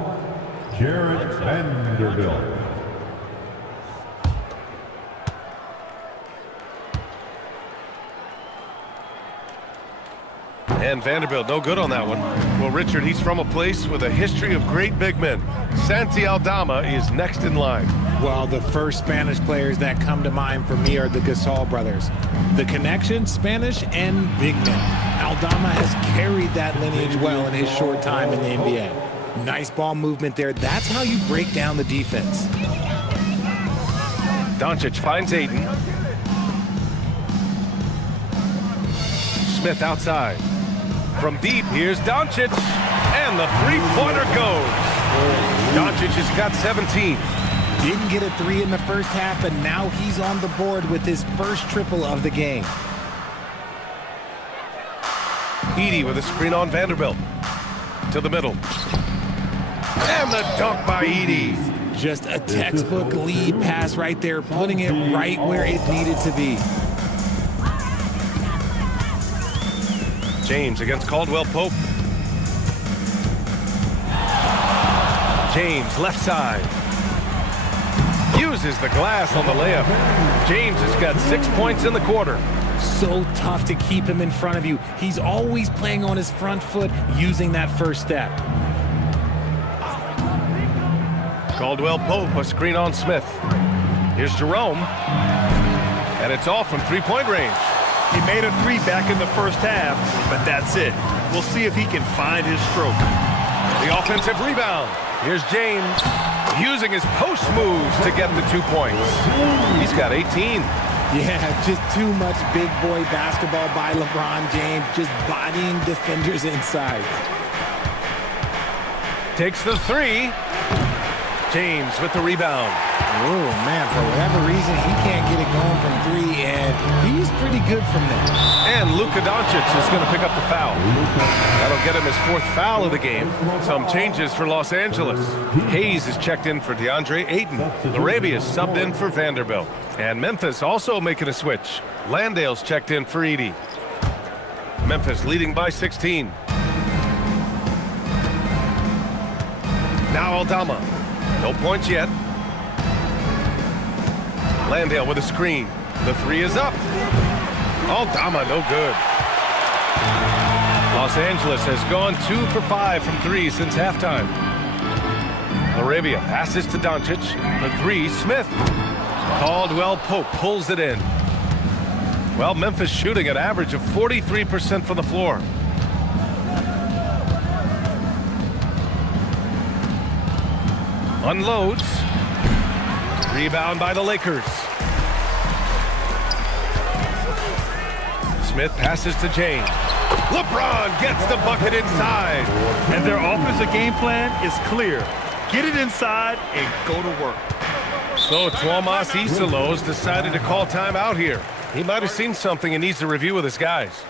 Jarrett Vanderbilt. And Vanderbilt, no good on that one. Well, Richard, he's from a place with a history of great big men. Santi Aldama is next in line. Well, the first Spanish players that come to mind for me are the Gasol brothers. The connection, Spanish and big men. Aldama has carried that lineage well in his short time in the NBA. Nice ball movement there. That's how you break down the defense. Doncic finds Ayton. Smith outside. From deep, here's Doncic. And the three-pointer goes. Doncic has got 17. Didn't get a three in the first half, but now he's on the board with his first triple of the game. Edey with a screen on Vanderbilt. To the middle. And the dunk by Edey. Just a textbook lead pass right there, putting it right where it needed to be. James against Caldwell Pope. James left side. Uses the glass on the layup. James has got 6 points in the quarter. So tough to keep him in front of you. He's always playing on his front foot, using that first step. Caldwell Pope, a screen on Smith. Here's Jerome. And it's off from three-point range. He made a three back in the first half, but that's it. We'll see if he can find his stroke. The offensive rebound. Here's James using his post moves to get the 2 points. He's got 18. Yeah, just too much big boy basketball by LeBron James, just bodying defenders inside. Takes the three. James with the rebound. Oh, man, for whatever reason, he can't get it going from three, and he's pretty good from there. And Luka Doncic is going to pick up the foul. That'll get him his 4th foul of the game. Some changes for Los Angeles. Hayes is checked in for DeAndre Ayton. Laravia is subbed in for Vanderbilt. And Memphis also making a switch. Landale's checked in for Edey. Memphis leading by 16. Now Aldama. No points yet. Landale with a screen. The three is up. Aldama, no good. Los Angeles has gone 2 for 5 from 3 since halftime. Laravia passes to Doncic. For 3, Smith. Caldwell Pope pulls it in. Well, Memphis shooting an average of 43% from the floor. Unloads. Rebound by the Lakers. Smith passes to James. LeBron gets the bucket inside. And their offensive game plan is clear. Get it inside and go to work. So Tuomas Iselos decided to call timeout here. He might have seen something and needs to review with his guys.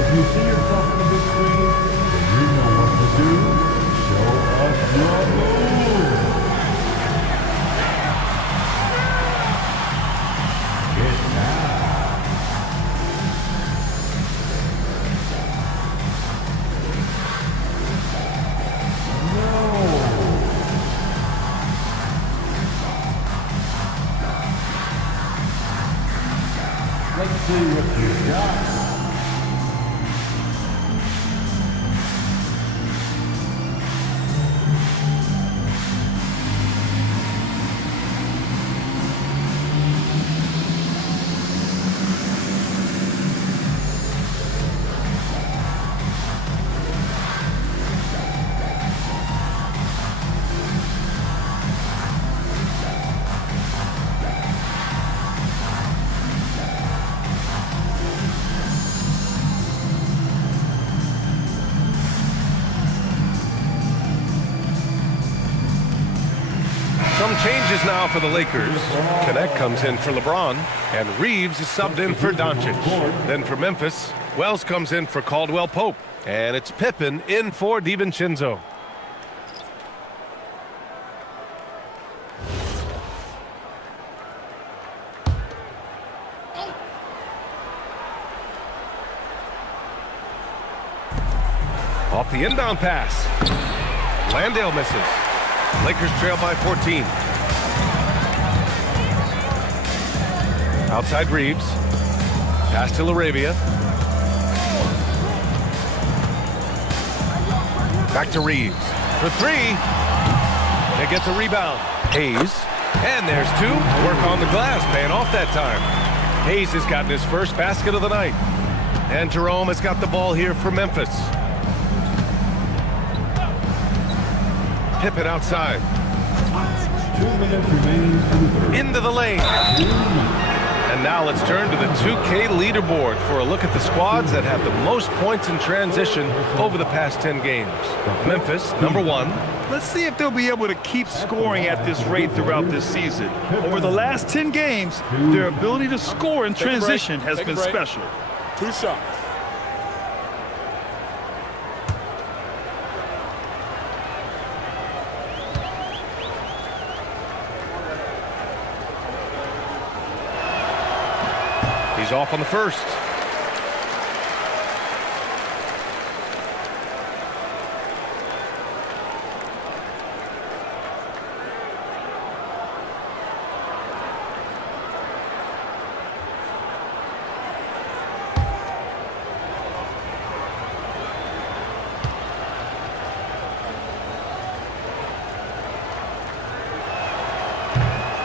If you see yourself on the big screen, then you know what to do. Show us your move. It's now. No. Let's see what you got. Some changes now for the Lakers. Connect comes in for LeBron, and Reeves is subbed in for Doncic. Then for Memphis, Wells comes in for Caldwell Pope, and it's Pippen in for DiVincenzo. Off the inbound pass. Landale misses. Lakers trail by 14. Outside Reeves. Pass to LaRavia. Back to Reeves. For three. They get the rebound. Hayes. And there's two. Work on the glass. Paying off that time. Hayes has gotten his first basket of the night. And Jerome has got the ball here for Memphis. Pippen outside. 2 minutes remaining. Into the lane. And now let's turn to the 2K leaderboard for a look at the squads that have the most points in transition over the past 10 games. Memphis, number 1. Let's see if they'll be able to keep scoring at this rate throughout this season. Over the last 10 games, their ability to score in transition has been special. 2 shots. He's off on the first.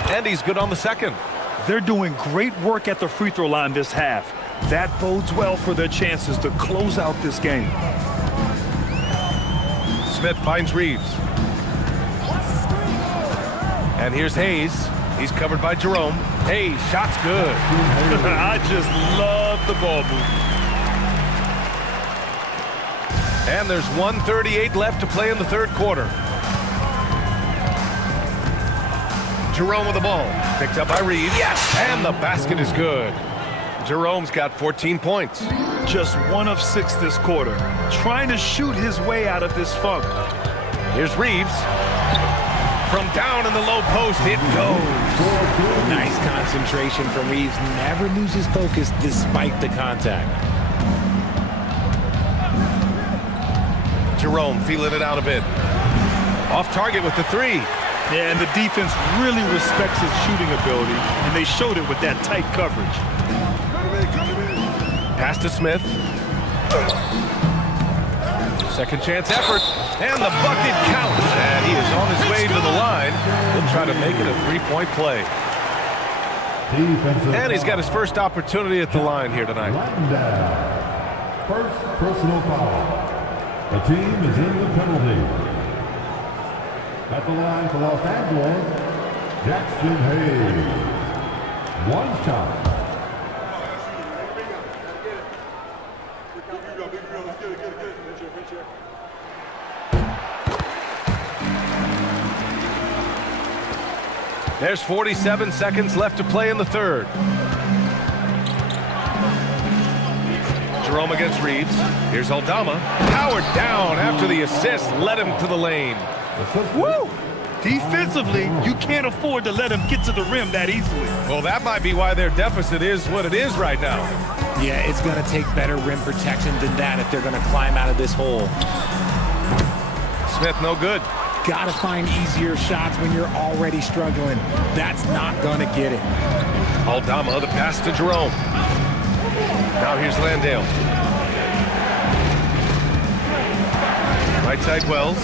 And he's good on the second. They're doing great work at the free throw line this half. That bodes well for their chances to close out this game. Smith finds Reeves. And here's Hayes. He's covered by Jerome. Hayes, shot's good. I just love the ball movement. And there's 1:38 left to play in the third quarter. Jerome with the ball. Picked up by Reeves. Yes! And the basket is good. Jerome's got 14 points. Just 1 of 6 this quarter. Trying to shoot his way out of this funk. Here's Reeves. From down in the low post, it goes. Nice concentration from Reeves. Never loses focus despite the contact. Jerome feeling it out a bit. Off target with the three. Yeah, and the defense really respects his shooting ability, and they showed it with that tight coverage. Pass to Smith. Second chance effort, and the bucket counts. And he is on his way to the line. He'll try to make it a three-point play. And he's got his first opportunity at the line here tonight. First personal foul. The team is in the penalty. At the line for Los Angeles, Jackson Hayes. One shot. There's 47 seconds left to play in the third. Jerome against Reeves. Here's Aldama. Powered down after the assist led him to the lane. Woo! Defensively, you can't afford to let him get to the rim that easily. Well, that might be why their deficit is what it is right now. Yeah, it's going to take better rim protection than that if they're going to climb out of this hole. Smith, no good. Got to find easier shots when you're already struggling. That's not going to get it. Aldama, the pass to Jerome. Now here's Landale. Right side Wells.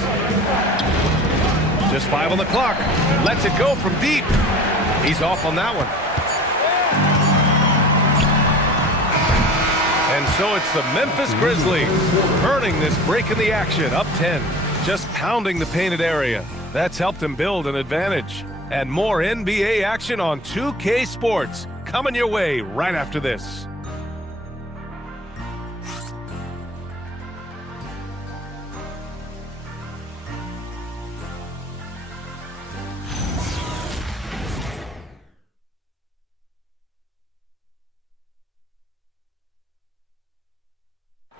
Just 5 on the clock. Lets it go from deep. He's off on that one. And so it's the Memphis Grizzlies earning this break in the action, up 10. Just pounding the painted area. That's helped him build an advantage. And more NBA action on 2K Sports coming your way right after this.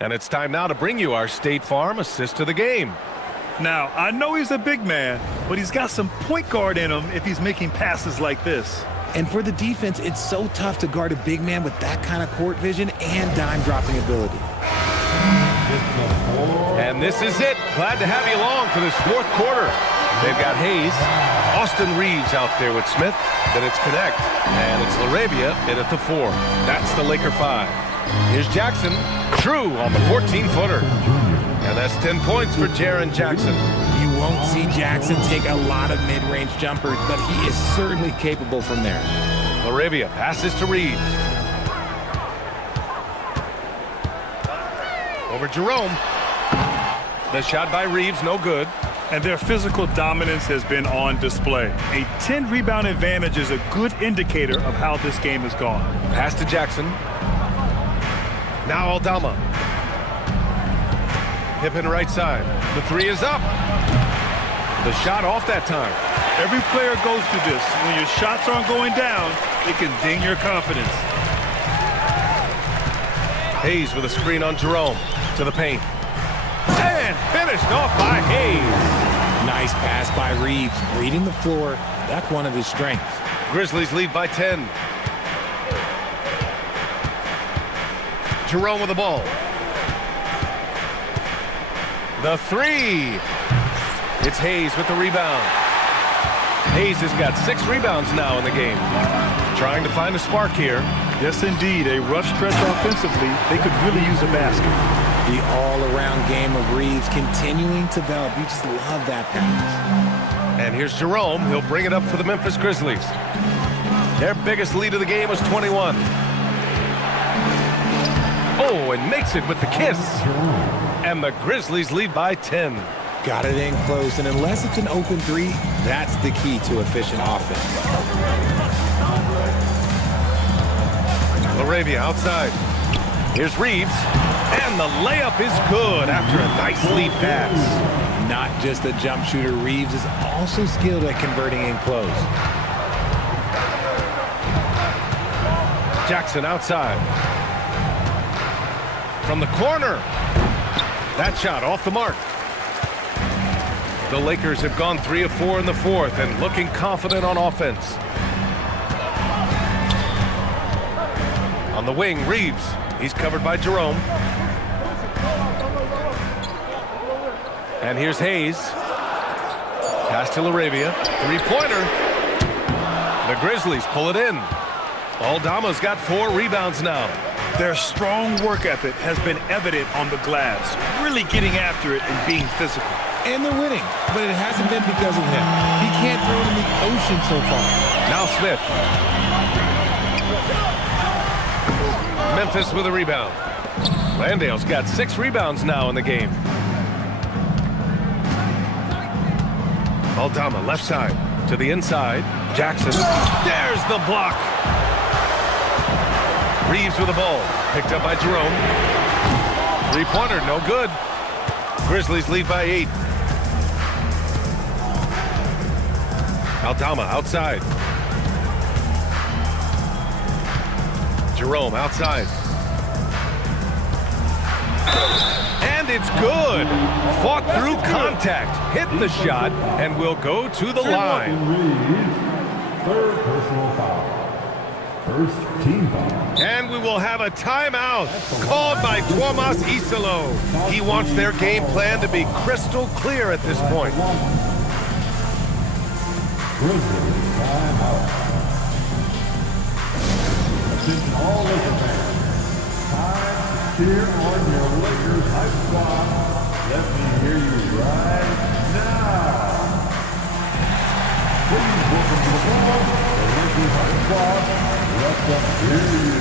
And it's time now to bring you our State Farm assist to the game. Now, I know he's a big man, but he's got some point guard in him if he's making passes like this. And for the defense, it's so tough to guard a big man with that kind of court vision and dime-dropping ability. And this is it. Glad to have you along for this fourth quarter. They've got Hayes, Austin Reeves out there with Smith. Then it's Connect, and it's LaRavia in at the 4. That's the Laker 5. Here's Jackson, true on the 14-footer. And that's 10 points for Jaren Jackson. You won't see Jackson take a lot of mid-range jumpers, but he is certainly capable from there. LaRavia passes to Reeves. Over Jerome. The shot by Reeves, no good. And their physical dominance has been on display. A 10-rebound advantage is a good indicator of how this game has gone. Pass to Jackson. Now Aldama. Pippen right side. The 3 is up. The shot off that time. Every player goes through this. When your shots aren't going down, it can ding your confidence. Hayes with a screen on Jerome. To the paint. And finished off by Hayes. Nice pass by Reeves. Reading the floor. That's one of his strengths. Grizzlies lead by 10. Jerome with the ball. The 3. It's Hayes with the rebound. Hayes has got 6 rebounds now in the game. Trying to find a spark here. Yes, indeed. A rough stretch offensively. They could really use a basket. The all-around game of Reeves continuing to develop. You just love that pass. And here's Jerome. He'll bring it up for the Memphis Grizzlies. Their biggest lead of the game was 21. Oh, and makes it with the kiss. And the Grizzlies lead by 10. Got it in close, and unless it's an open 3, that's the key to efficient offense. LaRavia outside. Here's Reeves. And the layup is good after a nice lead pass. Not just a jump shooter, Reeves is also skilled at converting in close. Jackson outside. From the corner. That shot off the mark. The Lakers have gone 3 of 4 in the fourth and looking confident on offense. On the wing, Reeves. He's covered by Jerome. And here's Hayes. Pass to LaRavia. 3-pointer. The Grizzlies pull it in. Aldama's got 4 rebounds now. Their strong work ethic has been evident on the glass, really getting after it and being physical. And they're winning, but it hasn't been because of him. He can't throw it in the ocean so far. Now Smith. Memphis with a rebound. Landale's got 6 rebounds now in the game. Aldama, left side, to the inside. Jackson, there's the block. Reeves with the ball, picked up by Jerome. Three-pointer, no good. Grizzlies lead by 8. Aldama outside. Jerome outside. And it's good. Fought through contact, hit the shot, and will go to the line. Third personal foul. First team foul. And we will have a timeout called by Tomas Isalo. He wants their game plan to be crystal clear at this point. Grizzlies timeout. Attention all Laker fans. Time to cheer on your Lakers hype squad. Let me hear you right now. Please welcome to the ball the Lakers hype squad. Let them hear you.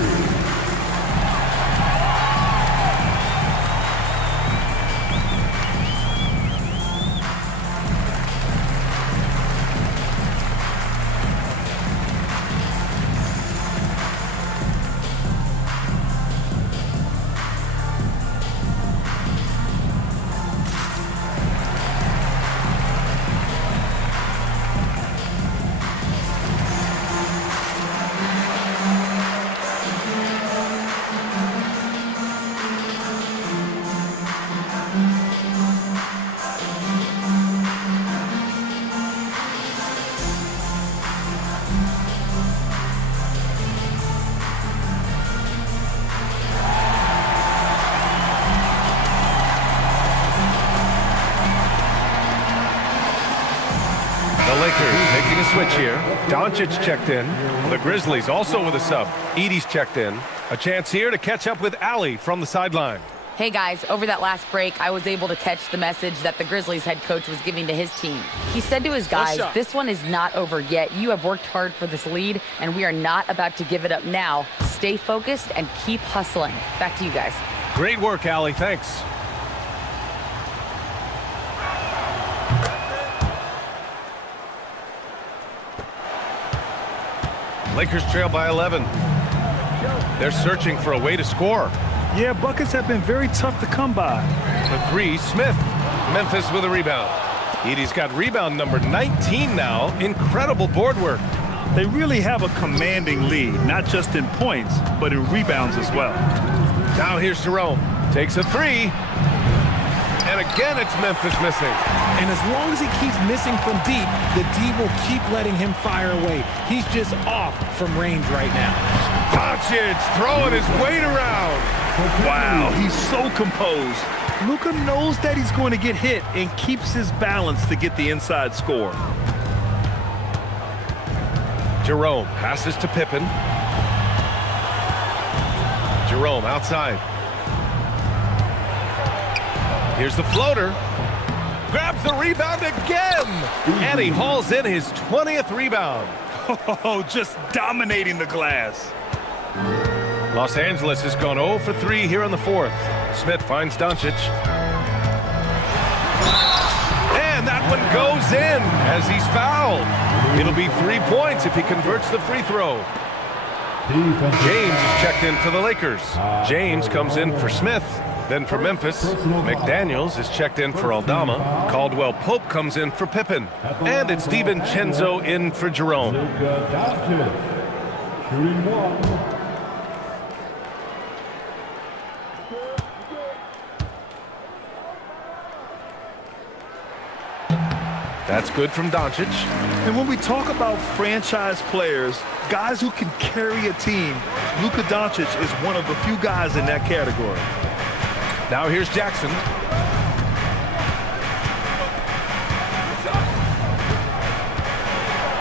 Making a switch here. Doncic checked in. The Grizzlies also with a sub. Edey's checked in. A chance here to catch up with Allie from the sideline. Hey guys, over that last break, I was able to catch the message that the Grizzlies head coach was giving to his team. He said to his guys, this one is not over yet. You have worked hard for this lead, and we are not about to give it up now. Stay focused and keep hustling. Back to you guys. Great work, Allie. Thanks. Lakers trail by 11. They're searching for a way to score. Yeah, buckets have been very tough to come by. The three, Smith. Memphis with a rebound. Edey's got rebound number 19 now. Incredible board work. They really have a commanding lead, not just in points, but in rebounds as well. Now here's Jerome. Takes a three. And again, it's Memphis missing. And as long as he keeps missing from deep, the D will keep letting him fire away. He's just off from range right now. Doncic throwing his weight around. Wow, he's so composed. Luka knows that he's going to get hit and keeps his balance to get the inside score. Jerome passes to Pippen. Jerome outside. Here's the floater. Grabs the rebound again. And he hauls in his 20th rebound. Oh, just dominating the glass. Los Angeles has gone 0 for 3 here in the fourth. Smith finds Doncic. And that one goes in as he's fouled. It'll be 3 points if he converts the free throw. James is checked in for the Lakers. James comes in for Smith. Then for Memphis, McDaniels is checked in for Aldama. Caldwell Pope comes in for Pippen. And it's DiVincenzo in for Jerome. Shooting one. That's good from Doncic. And when we talk about franchise players, guys who can carry a team, Luka Doncic is one of the few guys in that category. Now here's Jackson.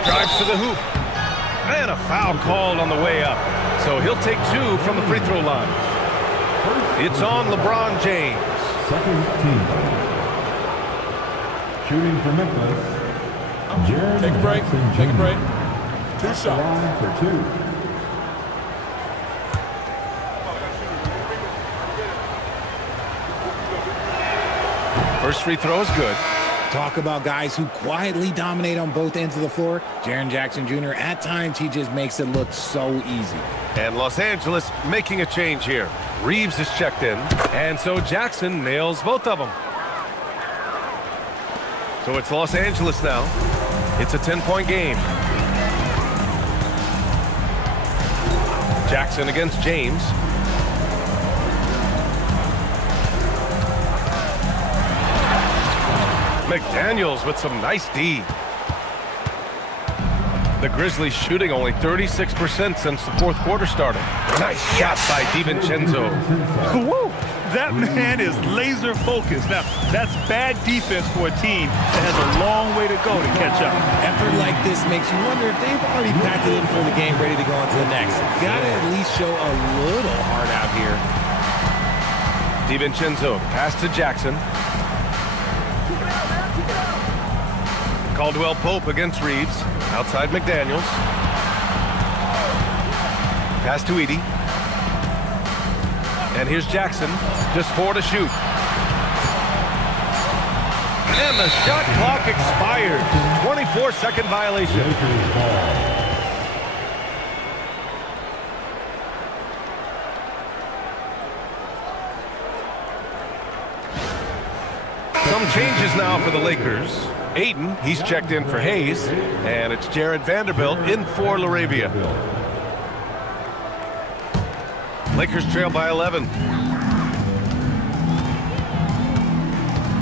Drives to the hoop. And a foul called on the way up. So he'll take 2 from the free throw line. It's on LeBron James. Second team. Shooting for Memphis. Take a break. Take a break. 2 shots. For 2. First free throw is good. Talk about guys who quietly dominate on both ends of the floor. Jaren Jackson Jr., at times, he just makes it look so easy. And Los Angeles making a change here. Reeves is checked in, and so Jackson nails both of them. So it's Los Angeles now. It's a 10-point game. Jackson against James. McDaniels with some nice D. The Grizzlies shooting only 36% since the fourth quarter started. Nice shot by DiVincenzo. Woo! That man is laser focused. Now, that's bad defense for a team that has a long way to go to catch up. Effort like this makes you wonder if they've already packed it in for the game, ready to go on to the next. Gotta at least show a little heart out here. DiVincenzo pass to Jackson. Caldwell Pope against Reeves. Outside McDaniels. Pass to Edey. And here's Jackson. Just 4 to shoot. And the shot clock expires. 24-second violation. Some changes now for the Lakers. Ayton, he's checked in for Hayes, and it's Jared Vanderbilt in for LaRavia. Lakers trail by 11.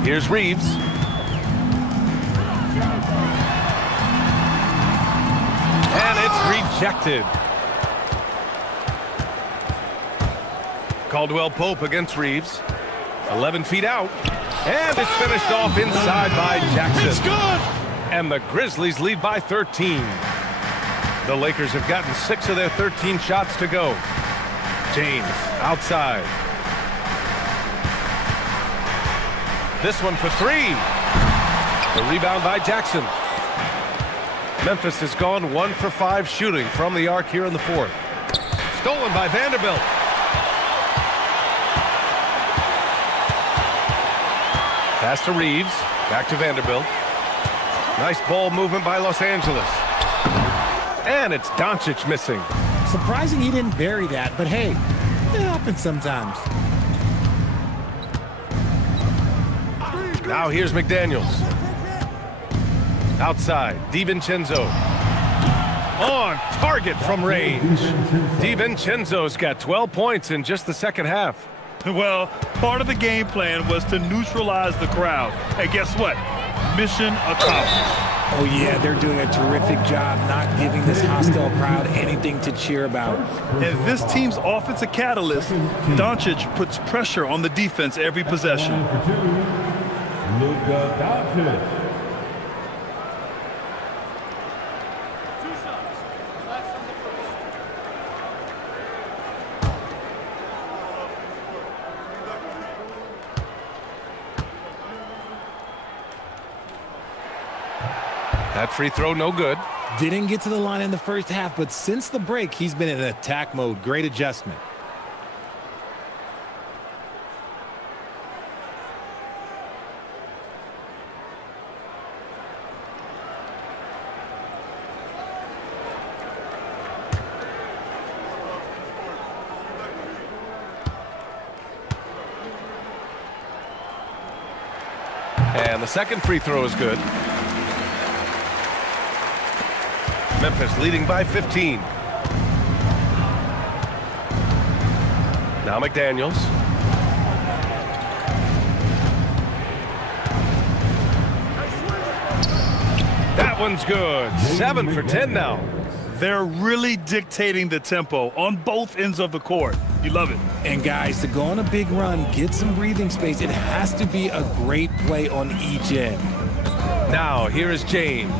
Here's Reeves. And it's rejected. Caldwell Pope against Reeves. 11 feet out. And it's finished off inside by Jackson. It's good! And the Grizzlies lead by 13. The Lakers have gotten 6 of their 13 shots to go. James outside. This one for 3. The rebound by Jackson. Memphis has gone 1 for 5 shooting from the arc here in the fourth. Stolen by Vanderbilt. Pass to Reeves. Back to Vanderbilt. Nice ball movement by Los Angeles. And it's Doncic missing. Surprising he didn't bury that, but hey, it happens sometimes. Now here's McDaniels. Outside, DiVincenzo. On target from range. DiVincenzo's got 12 points in just the second half. Well, part of the game plan was to neutralize the crowd. And guess what? Mission accomplished. Oh, yeah, they're doing a terrific job not giving this hostile crowd anything to cheer about. And this team's offensive catalyst, Doncic puts pressure on the defense every possession. Luka Doncic. 2 shots. Relax on the first. That free throw no good. Didn't get to the line in the first half, but since the break, he's been in attack mode. Great adjustment. And the second free throw is good. Memphis leading by 15. Now McDaniels. That one's good. 7 for 10 now. They're really dictating the tempo on both ends of the court. You love it. And guys, to go on a big run, get some breathing space, it has to be a great play on each end. Now here is James.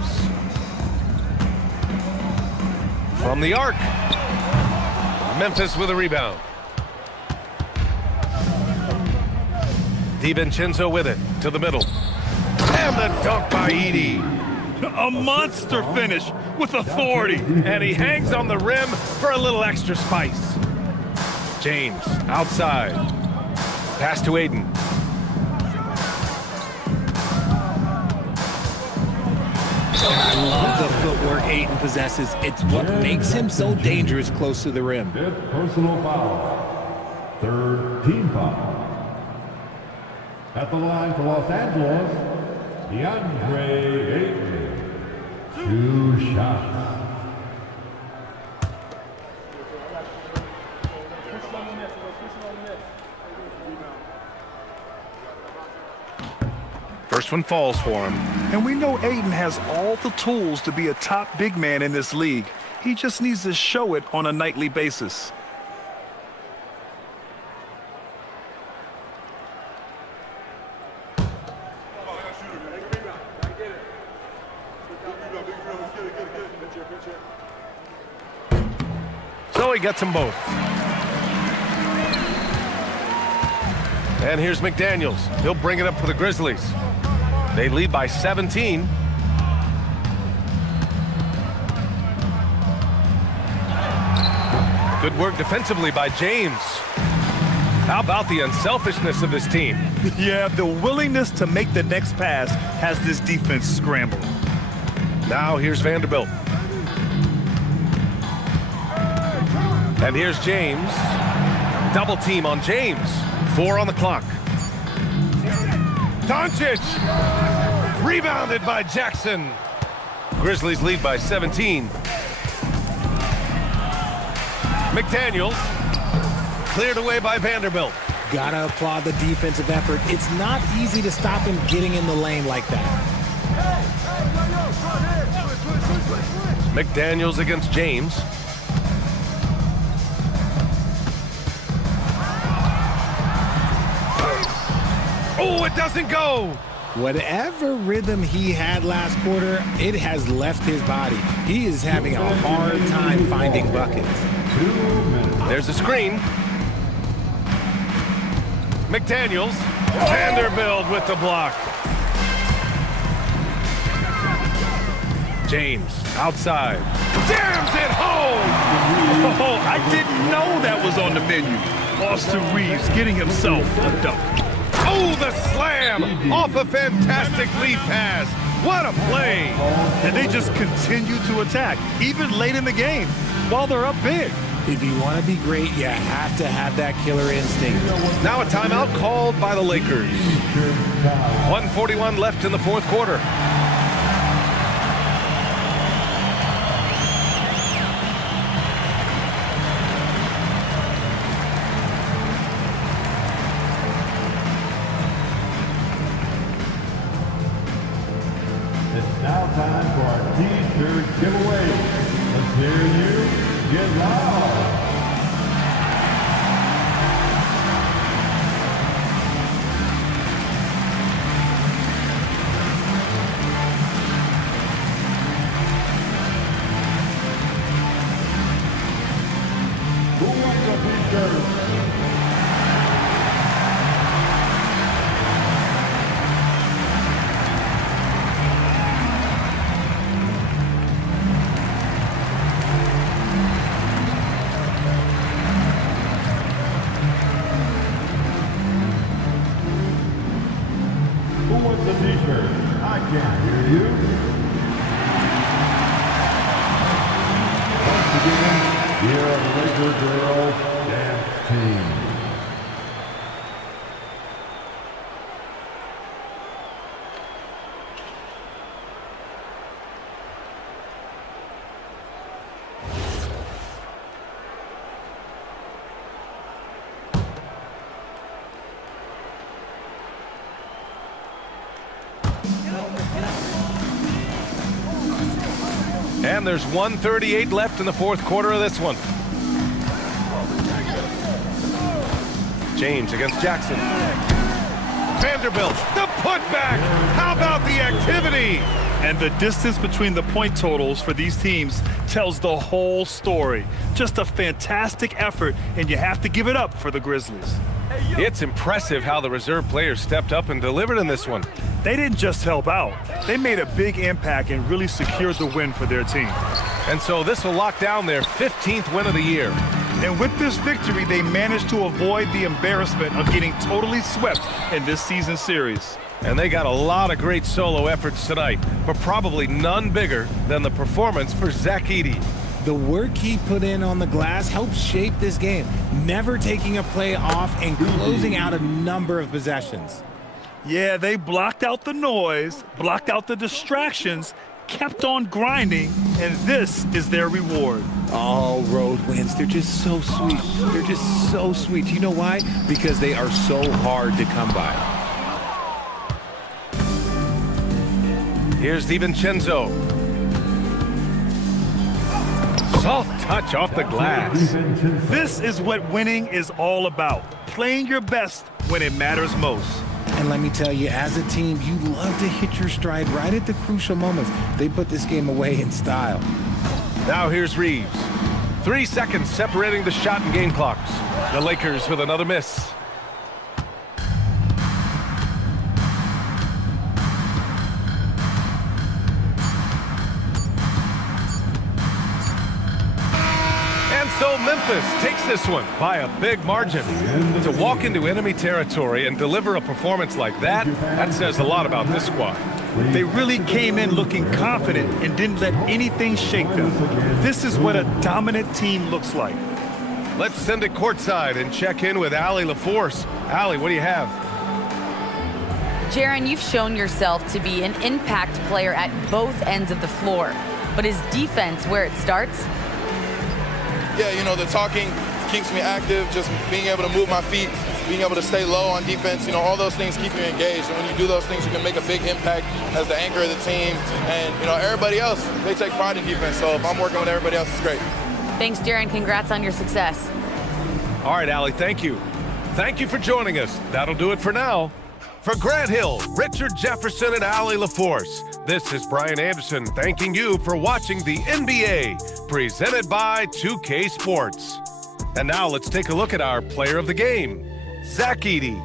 From the arc. Memphis with a rebound. DiVincenzo with it to the middle. And the dunk by Edey. A monster finish with authority. And he hangs on the rim for a little extra spice. James outside. Pass to Ayton. I love the footwork Ayton possesses. It's what makes him so dangerous close to the rim. Fifth personal foul. Third team foul. At the line for Los Angeles, DeAndre Ayton. 2 shots. First one falls for him. And we know Ayton has all the tools to be a top big man in this league. He just needs to show it on a nightly basis. So he gets them both. And here's McDaniels. He'll bring it up for the Grizzlies. They lead by 17. Good work defensively by James. How about the unselfishness of this team? Yeah, the willingness to make the next pass has this defense scrambled. Now here's Vanderbilt. And here's James. Double team on James. 4 on the clock. Doncic! Rebounded by Jackson. Grizzlies lead by 17. McDaniels. Cleared away by Vanderbilt. Gotta applaud the defensive effort. It's not easy to stop him getting in the lane like that. McDaniels against James. Oh, it doesn't go! Whatever rhythm he had last quarter, it has left his body. He is having a hard time finding buckets. There's a screen. McDaniels. Vanderbilt with the block. James outside. Jams it home! Oh, I didn't know that was on the menu. Austin Reeves getting himself a dunk. Oh, the slam off a fantastic lead pass. What a play. And they just continue to attack, even late in the game, while they're up big. If you want to be great, you have to have that killer instinct. Now a timeout called by the Lakers. 1:41 left in the fourth quarter. It's now time for our T-shirt giveaway. Let's hear you get loud. Who wants a T-shirt? Who wants a T-shirt? I can't hear you. Once again, here are the Laker girls dance team. And there's 1:38 left in the fourth quarter of this one. James against Jackson. Vanderbilt, the putback. How about the activity? And the distance between the point totals for these teams tells the whole story. Just a fantastic effort, and you have to give it up for the Grizzlies. It's impressive how the reserve players stepped up and delivered in this one. They didn't just help out. They made a big impact and really secured the win for their team. And so this will lock down their 15th win of the year. And with this victory, they managed to avoid the embarrassment of getting totally swept in this season series. And they got a lot of great solo efforts tonight, but probably none bigger than the performance for Zach Edey. The work he put in on the glass helped shape this game, never taking a play off and closing out a number of possessions. Yeah, they blocked out the noise, blocked out the distractions, kept on grinding, and this is their reward. All road wins, they're just so sweet. They're just so sweet. You know why? Because they are so hard to come by. Here's DiVincenzo. Soft touch off the glass. This is what winning is all about. Playing your best when it matters most. And let me tell you, as a team, you love to hit your stride right at the crucial moments. They put this game away in style. Now here's Reeves. 3 seconds separating the shot and game clocks. The Lakers with another miss. And so Memphis takes this one by a big margin. To walk into enemy territory and deliver a performance like that, that says a lot about this squad. They really came in looking confident and didn't let anything shake them. This is what a dominant team looks like. Let's send it courtside and check in with Allie LaForce. Allie, what do you have? Jaron, you've shown yourself to be an impact player at both ends of the floor. But is defense where it starts? Yeah, you know, the talking keeps me active, just being able to move my feet, being able to stay low on defense, you know, all those things keep you engaged. And when you do those things, you can make a big impact as the anchor of the team. And, you know, everybody else, they take pride in defense. So if I'm working with everybody else, it's great. Thanks, Jaron. Congrats on your success. All right, Allie, thank you. Thank you for joining us. That'll do it for now. For Grant Hill, Richard Jefferson, and Allie LaForce, this is Brian Anderson thanking you for watching the NBA, presented by 2K Sports. And now let's take a look at our player of the game, Zach Edey.